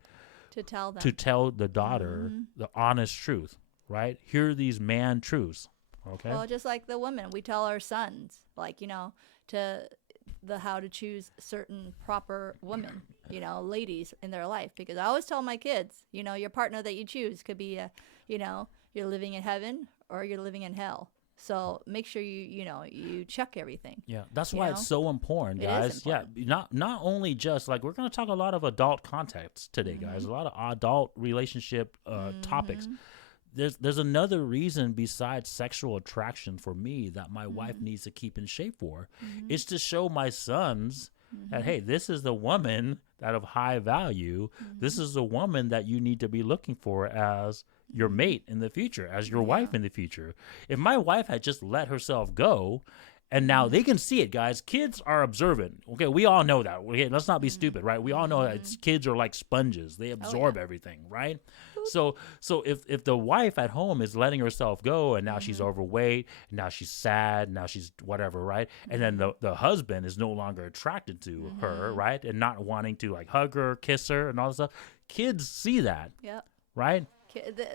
To tell them. to tell the daughter the honest truth, right? Here are these man truths, okay? Well, just like the women, we tell our sons, like, how to choose certain proper women, ladies in their life. Because I always tell my kids, your partner that you choose could be, you're living in heaven or you're living in hell. So make sure you check everything. Yeah, that's why it's so important, It guys. is important. Yeah, not only just like we're going to talk a lot of adult context today, guys. A lot of adult relationship topics. There's another reason besides sexual attraction for me that my wife needs to keep in shape for. It's to show my sons that, hey, this is the woman that of high value. This is the woman that you need to be looking for as your mate in the future, as your wife in the future. If my wife had just let herself go, and now they can see it, guys. Kids are observant. Okay, we all know that. Okay, let's not be stupid, right? We all know that kids are like sponges. They absorb everything, right? So if the wife at home is letting herself go and now she's overweight, and now she's sad, now she's whatever, right? And then the husband is no longer attracted to her, right? And not wanting to like hug her, kiss her, and all this stuff. Kids see that, Yep. right?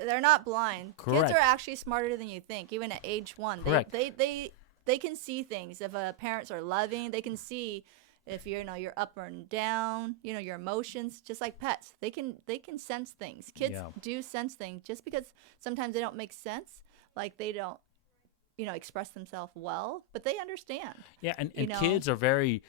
They're not blind. Correct. Kids are actually smarter than you think, even at age 1. Correct. They can see things. If parents are loving, they can see if you're up or down, your emotions, just like pets. They can sense things. Kids do sense things just because sometimes they don't make sense, like they don't express themselves well, but they understand. Yeah, and kids are very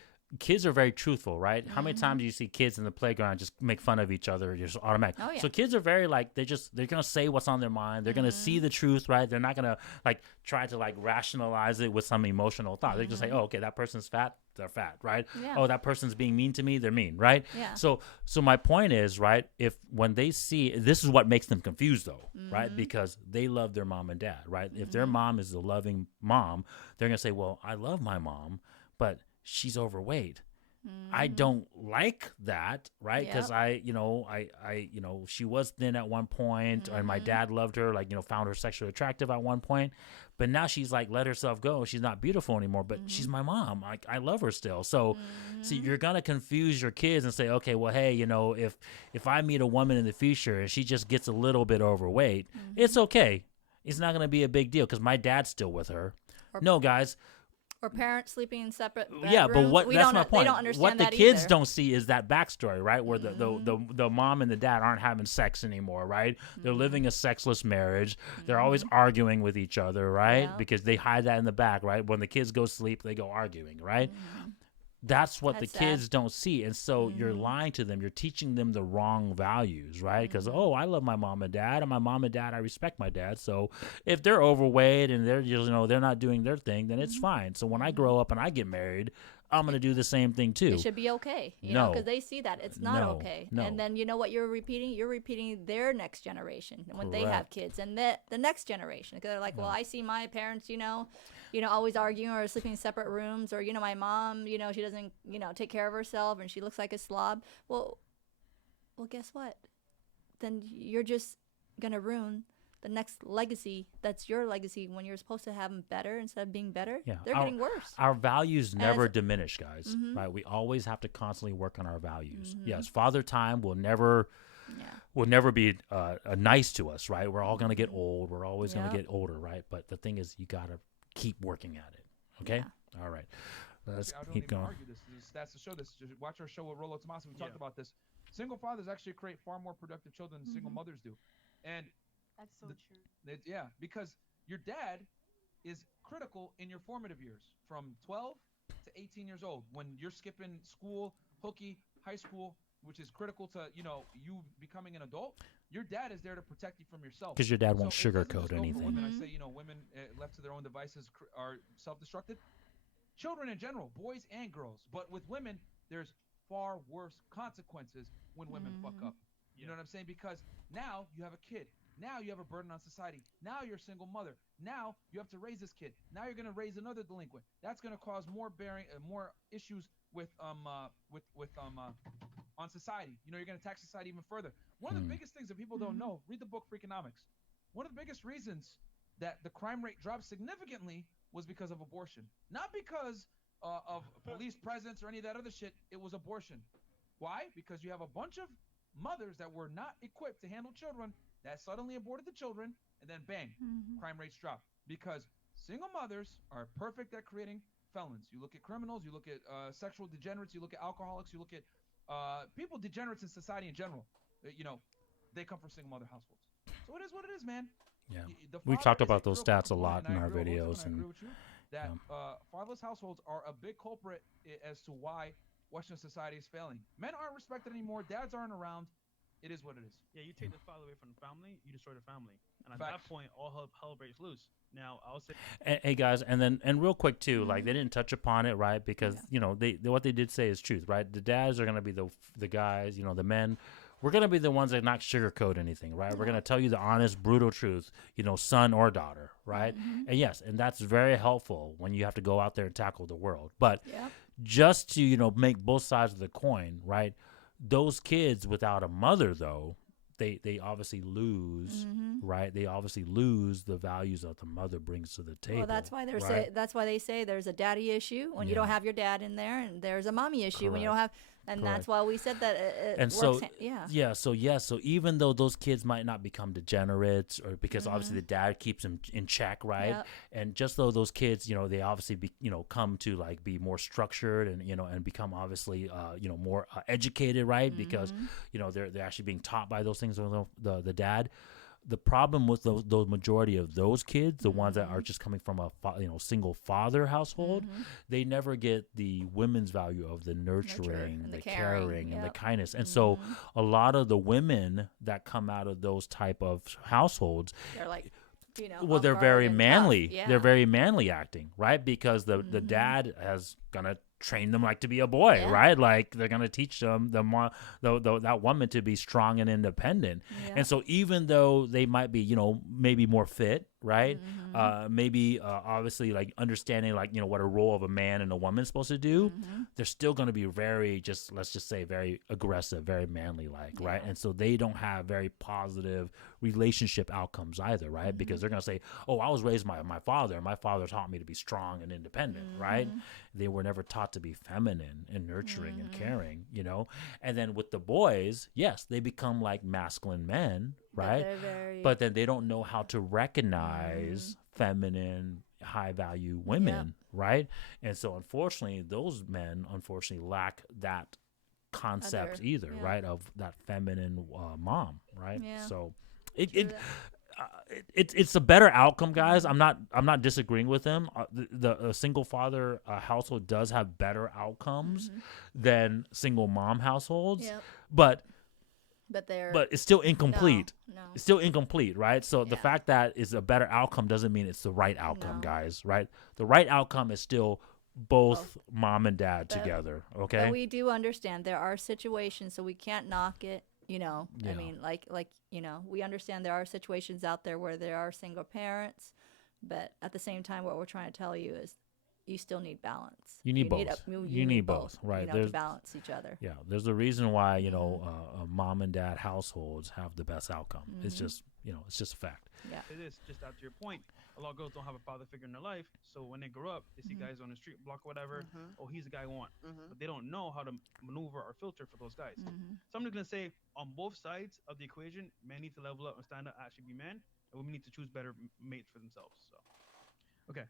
truthful, right? How many times do you see kids in the playground just make fun of each other just automatic? Oh, yeah. So kids are very like they're gonna say what's on their mind. They're gonna see the truth, right? They're not gonna like try to like rationalize it with some emotional thought. They just say, oh, okay, that person's fat, they're fat, right? Yeah. Oh, that person's being mean to me, they're mean, right? Yeah. So my point is, right, when they see, this is what makes them confused though, right? Because they love their mom and dad, right? If their mom is a loving mom, they're gonna say, well, I love my mom, but she's overweight. I don't like that, right? Because I she was thin at one point, and my dad loved her, like, found her sexually attractive at one point, but now she's like let herself go. She's not beautiful anymore, but she's my mom. I love her still. So, see, you're gonna confuse your kids and say, okay, well, hey, if I meet a woman in the future and she just gets a little bit overweight, it's okay. It's not gonna be a big deal because my dad's still with her. No, guys. Or parents sleeping in separate bedrooms. Yeah, but that's my point. They don't understand what the that kids either. don't see is that backstory, right? Where the mom and the dad aren't having sex anymore, right? They're living a sexless marriage. They're always arguing with each other, right? Yeah. Because they hide that in the back, right? When the kids go sleep, they go arguing, right? That's what That's the kids don't see. And so you're lying to them. You're teaching them the wrong values, right? Because, oh, I love my mom and dad, and my mom and dad, I respect my dad. So if they're overweight and they're just, they're not doing their thing, then it's fine. So when I grow up and I get married, I'm going to do the same thing too. It should be okay, No. because they see that it's not No. okay. No. And then you know what you're repeating? You're repeating their next generation when they have Correct. kids, and the next generation. Because they're like, well, I see my parents, always arguing or sleeping in separate rooms, or my mom, she doesn't, take care of herself and she looks like a slob. Well, guess what? Then you're just gonna ruin the next legacy. That's your legacy when you're supposed to have them better instead of being better. Yeah. They're getting worse. Our values never it's- diminish, guys, right? We always have to constantly work on our values. Yes, father time will never will never be nice to us, right? We're all going to get old. We're always going to get older, right? But the thing is, you got to keep working at it. Okay? Yeah. All right. Let's I don't keep even going. argue this. There's stats to show this. Just watch our show with Rolo Tomaso. We talked about this. Single fathers actually create far more productive children than single mothers do. And That's so true. Because your dad is critical in your formative years from 12 to 18 years old when you're skipping school, hooky, high school, which is critical to, you becoming an adult. Your dad is there to protect you from yourself. Because your dad won't So it doesn't sugarcoat just go for anything. Women. I say, women left to their own devices are self-destructed. Children in general, boys and girls. But with women, there's far worse consequences when women fuck up. You know what I'm saying? Because now you have a kid. Now you have a burden on society. Now you're a single mother. Now you have to raise this kid. Now you're going to raise another delinquent. That's going to cause more issues with on society. You're going to tax society even further. One of the biggest things that people don't know, read the book Freakonomics. One of the biggest reasons that the crime rate dropped significantly was because of abortion. Not because of police presence or any of that other shit. It was abortion. Why? Because you have a bunch of mothers that were not equipped to handle children that suddenly aborted the children, and then bang, crime rates drop. Because single mothers are perfect at creating felons. You look at criminals, you look at sexual degenerates, you look at alcoholics, you look at people degenerates in society in general. They come from single mother households. So it is what it is, man. Yeah, The we father talked is about a those critical stats a lot component, in our and I agree with videos, Elizabeth, and I and agree with you that fatherless households are a big culprit as to why Western society is failing. Men aren't respected anymore. Dads aren't around. It is what it is. Yeah, you take the father away from the family, you destroy the family, and at that point, all hell breaks loose. Now, I'll say, hey guys, and real quick too, like they didn't touch upon it, right? Because they what they did say is truth, right? The dads are gonna be the guys, the men. We're gonna be the ones that not sugarcoat anything, right? We're gonna tell you the honest, brutal truth, son or daughter, right? And yes, and that's very helpful when you have to go out there and tackle the world. But just to make both sides of the coin, right? Those kids without a mother, though, they obviously lose, right? They obviously lose the values that the mother brings to the table. Well, that's why that's why they say there's a daddy issue when you don't have your dad in there, and there's a mommy issue when you don't have. And that's why we said that it and works. So so even though those kids might not become degenerates, or because obviously the dad keeps them in check, right? And just though those kids, they obviously come to like be more structured and and become obviously more educated, right? Because they're actually being taught by those things with the dad. The problem with those majority of those kids, the ones that are just coming from a single father household, they never get the women's value of the nurturing, the caring, and the kindness. And so a lot of the women that come out of those type of households, they're like, they're very manly. Yeah. They're very manly acting, right? Because the dad has gonna train them like to be a boy, right? Like they're gonna teach them that woman to be strong and independent. And so even though they might be maybe more fit, right? Maybe obviously like understanding like what a role of a man and a woman is supposed to do, they're still going to be very let's just say very aggressive, very manly like, right? And so they don't have very positive relationship outcomes either, right? Because they're going to say, oh, I was raised by my father, and my father taught me to be strong and independent, right? They were never taught to be feminine and nurturing and caring, And then with the boys, yes, they become like masculine men, right? But then they don't know how to recognize feminine, high value women, right? And so unfortunately, those men lack that concept either, right? Of that feminine mom, right? So it's a better outcome, guys. I'm not disagreeing with them. The single father household does have better outcomes than single mom households, but it's still incomplete. No. It's still incomplete, right? So the fact that it's a better outcome doesn't mean it's the right outcome, guys, right? The right outcome is still both mom and dad together, okay? But we do understand there are situations, so we can't knock it. I mean, like we understand there are situations out there where there are single parents, but at the same time, what we're trying to tell you is you still need balance. You need both. You need both, right? To balance each other. Yeah, there's a reason why mom and dad households have the best outcome. It's just it's just a fact. Yeah, it is just out to your point. a lot of girls don't have a father figure in their life. So when they grow up, they see guys on the street block, whatever. Oh, he's the guy I want. But they don't know how to maneuver or filter for those guys. So I'm just gonna say on both sides of the equation, men need to level up and stand up, actually be men, and women need to choose better mates for themselves. So, okay.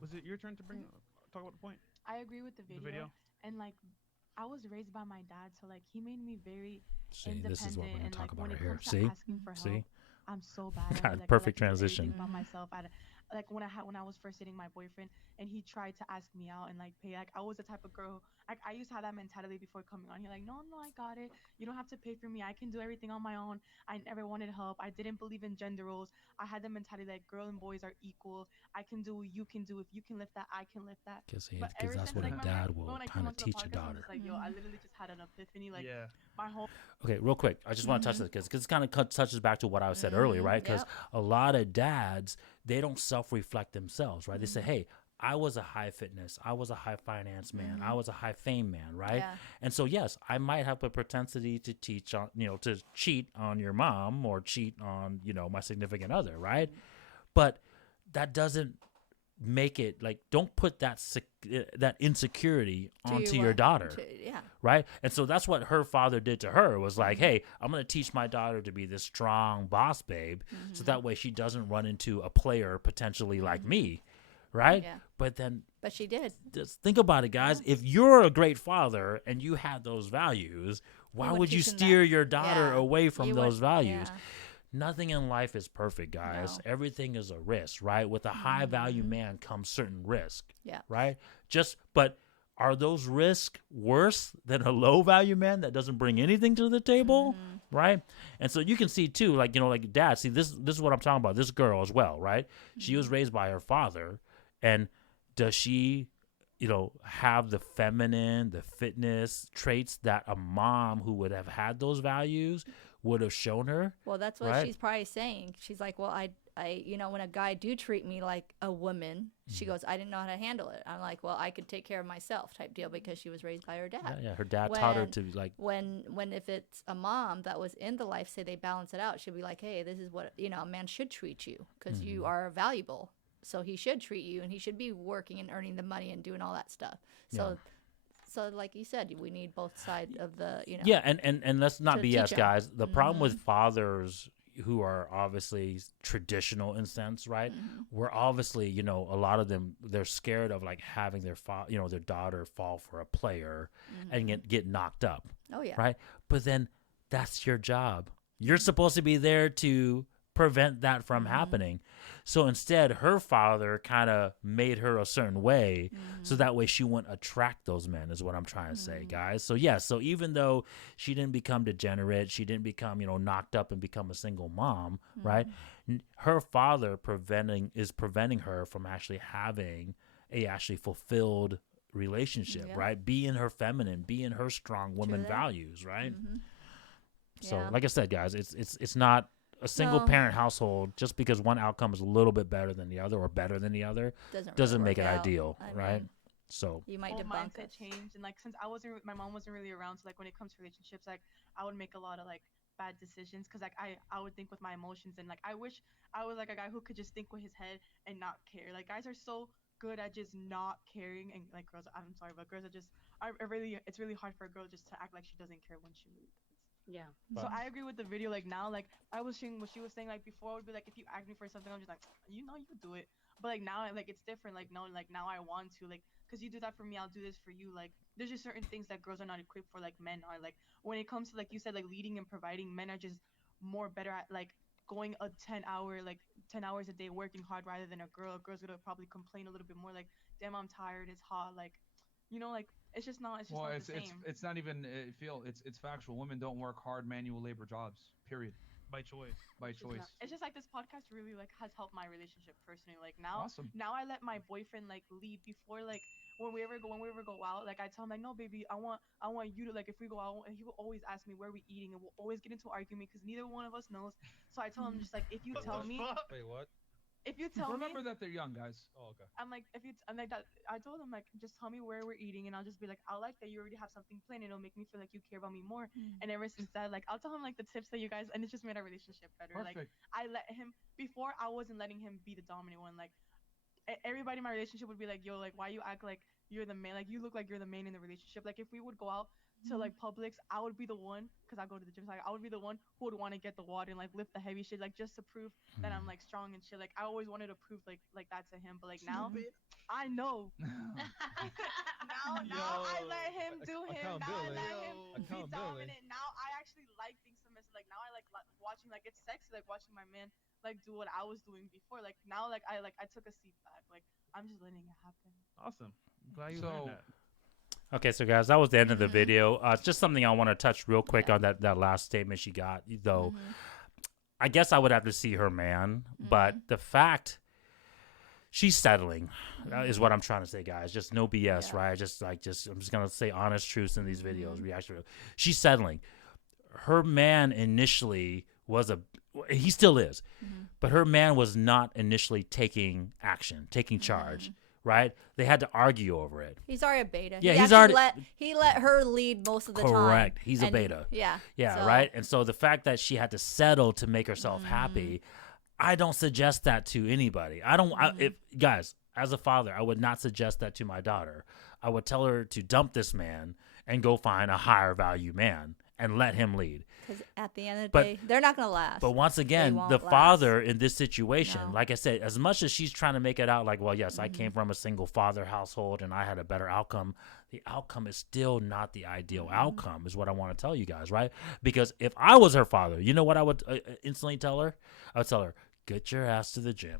Was it your turn to talk about the point? I agree with the video. And like, I was raised by my dad, so like he made me very independent. This is what we're gonna and talk like about when right it here. comes to See, asking for see, help, I'm so bad at God, it. Like, perfect I like to do transition. everything by myself. Like when I was first dating my boyfriend, and he tried to ask me out and like pay. Like I was the type of girl. Like I used to have that mentality before coming on here. Like no, I got it. You don't have to pay for me. I can do everything on my own. I never wanted help. I didn't believe in gender roles. I had the mentality like girl and boys are equal. I can do what you can do. If you can lift that, I can lift that. Because Ever that's since, what like, a remember dad will when I kind came of onto the teach a podcast, I'm daughter. just like, yo, I literally just had an epiphany. Like my whole. Okay, real quick, I just want to touch this because it kind of touches back to what I said earlier, right? Because a lot of dads, they don't self-reflect themselves, right? They say, hey, I was a high fitness, I was a high finance man, I was a high fame man, right? Yeah. And so, yes, I might have a propensity to teach on, to cheat on your mom or cheat on, my significant other, right? But that doesn't make it like, don't put that insecurity onto your daughter. Right. And so that's what her father did to her, was like, hey, I'm going to teach my daughter to be this strong boss babe. So that way she doesn't run into a player potentially like me. Right. Yeah. But she did. Just think about it, guys. If you're a great father and you had those values, why would you steer your daughter away from those values? Nothing in life is perfect, guys. No. Everything is a risk, right? With a high value man comes certain risk. Yeah. Right? But are those risks worse than a low value man that doesn't bring anything to the table? Right? And so you can see too, like, like dad, see this is what I'm talking about. This girl as well, right? She was raised by her father, and does she have the feminine, the fitness traits that a mom who would have had those values would have shown her? Well, that's what she's probably saying. She's like, well, I when a guy do treat me like a woman, she goes, I didn't know how to handle it. I'm like, well, I could take care of myself type deal, because she was raised by her dad. Yeah, her dad taught her to like. When if it's a mom that was in the life, say they balance it out, she'll be like, hey, this is what a man should treat you, because you are valuable. So he should treat you, and he should be working and earning the money and doing all that stuff. So like you said, we need both sides of the, Yeah, and let's not BS, guys. The problem with fathers who are obviously traditional in sense, right? We're obviously, a lot of them, they're scared of like having their their daughter fall for a player and get knocked up. Oh yeah. Right? But then that's your job. You're supposed to be there to prevent that from happening. So instead, her father kind of made her a certain way, so that way she wouldn't attract those men, is what I'm trying to say, guys. So so even though she didn't become degenerate, she didn't become knocked up and become a single mom, right? Her father is preventing her from actually having a actually fulfilled relationship, right? Being her feminine, being her strong woman values, right? So like I said, guys, it's not a single parent household. Just because one outcome is a little bit better than the other or better than the other doesn't make it ideal, right? So you might debunk mindset change. And like, since my mom wasn't really around, so like when it comes to relationships, like I would make a lot of like bad decisions, because like I would think with my emotions, and like I wish I was like a guy who could just think with his head and not care. Like guys are so good at just not caring, and like girls, I'm sorry, but girls it's really hard for a girl just to act like she doesn't care when she really. Yeah. So I agree with the video. Like now, like I was seeing what she was saying. Like before, it would be like, if you ask me for something, I'm just like, you could do it. But like now, like it's different. Like no, like now I want to, like, because you do that for me, I'll do this for you. Like there's just certain things that girls are not equipped for, like men are. Like when it comes to, like you said, like leading and providing, men are just more better at like going a 10 hours a day working hard, rather than a girl. A girl's gonna probably complain a little bit more, like, damn, I'm tired, it's hot, like, like it's just not the same. It's not even it's factual. Women don't work hard manual labor jobs, period. By choice. It's just like this podcast really like has helped my relationship personally. Like now I let my boyfriend like lead. Before, like when we ever go out, like I tell him like, no baby, I want you to, like, if we go out, and he will always ask me where we eating, and we'll always get into argument because neither one of us knows. So I tell him, just like, if you tell me, Wait, what? if you tell Remember me, that they're young, guys. Oh, okay. I'm like, if you, I'm like that. I told him like, just tell me where we're eating, and I'll just be like, I like that you already have something planned, and it'll make me feel like you care about me more. And ever since that, like, I'll tell him like the tips that you guys, and it's just made our relationship better. Perfect. Like, I let him before. I wasn't letting him be the dominant one. Like, everybody in my relationship would be like, yo, like, why you act like you're the man? Like, you look like you're the man in the relationship. Like, if we would go out to like Publix, I would be the one, because I go to the gym, so like, I would be the one who would want to get the water and like lift the heavy shit, like just to prove that I'm like strong and shit. Like, I always wanted to prove like that to him, but like now I know. now I let him do him. Now I let him be dominant. Now I actually like being submissive. Like now I like watching, like it's sexy, like watching my man like do what I was doing before. Like now like I took a seat back. Like I'm just letting it happen. Awesome. Glad you So- learned that. Okay, so guys, that was the end of the video. It's just something I want to touch real quick on that last statement she got, though. I guess I would have to see her man, but the fact she's settling is what I'm trying to say, guys. Just no BS, right? Just I'm just gonna say honest truths in these videos. Reaction. She's settling. Her man initially he still is, but her man was not initially taking action, taking charge. Right? They had to argue over it. He's already a beta. Yeah, he he's already he let her lead most of the time. Correct. He's a And beta. Yeah. Yeah, so- right? And so the fact that she had to settle to make herself happy, I don't suggest that to anybody. If guys, as a father, I would not suggest that to my daughter. I would tell her to dump this man and go find a higher value man and let him lead. Because at the end of the But- day, they're not gonna last. But once again, won't the last. father in this situation, No. like I said, as much as she's trying to make it out like, well, yes, I came from a single father household and I had a better outcome, the outcome is still not the ideal outcome, is what I want to tell you guys, right? Because if I was her father, you know what I would instantly tell her? I would tell her, get your ass to the gym,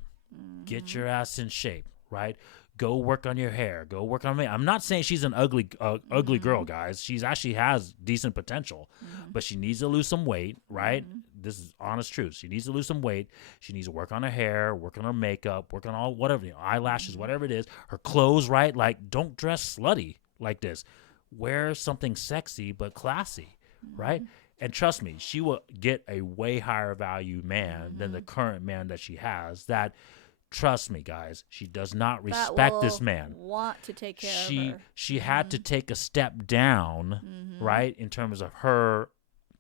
get your ass in shape, right? Go work on your hair. Go work on me. I'm not saying she's an ugly girl, guys. She's actually has decent potential, but she needs to lose some weight, right? This is honest truth. She needs to lose some weight. She needs to work on her hair, work on her makeup, work on all whatever, eyelashes, whatever it is. Her clothes, right? Like, don't dress slutty like this. Wear something sexy but classy, right? And trust me, she will get a way higher value man than the current man that she has. That. Trust me, guys. She does not respect this man. Want to take care of her. She had to take a step down, right, in terms of her,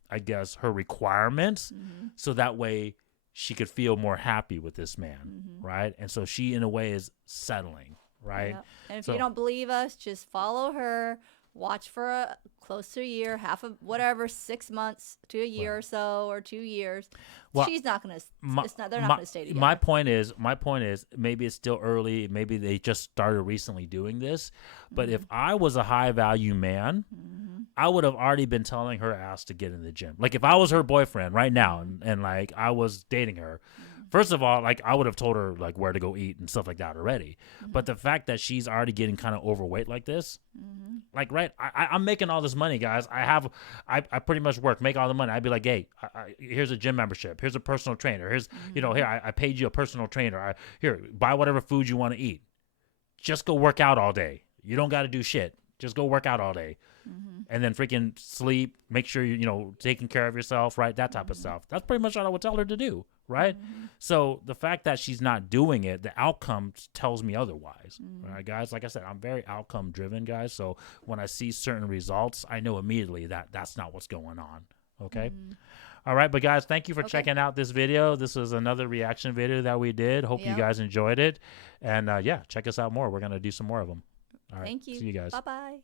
I guess, her requirements, so that way she could feel more happy with this man, right? And so she, in a way, is settling, right? Yep. And if So- you don't believe us, just follow her. Watch for a close to a year, half of whatever, 6 months to a year or so, or 2 years. Well, She's not gonna. They're not gonna stay together. My point is, maybe it's still early. Maybe they just started recently doing this. But if I was a high value man, I would have already been telling her ass to get in the gym. Like if I was her boyfriend right now, and like I was dating her. First of all, like I would have told her like where to go eat and stuff like that already. But the fact that she's already getting kind of overweight like this, like right, I'm making all this money, guys. I pretty much make all the money. I'd be like, hey, here's a gym membership. Here's a personal trainer. Here's here I paid you a personal trainer. Here, buy whatever food you want to eat. Just go work out all day. You don't got to do shit. Just go work out all day. And then freaking sleep, make sure you're taking care of yourself, right? That type of stuff. That's pretty much what I would tell her to do, right? So the fact that she's not doing it, the outcome tells me otherwise. All right, guys? Like I said, I'm very outcome driven, guys. So when I see certain results, I know immediately that that's not what's going on, okay? All right, but guys, thank you for checking out this video. This was another reaction video that we did. Hope you guys enjoyed it. And yeah, check us out more. We're going to do some more of them. All right, Thank you. See you guys. Bye-bye.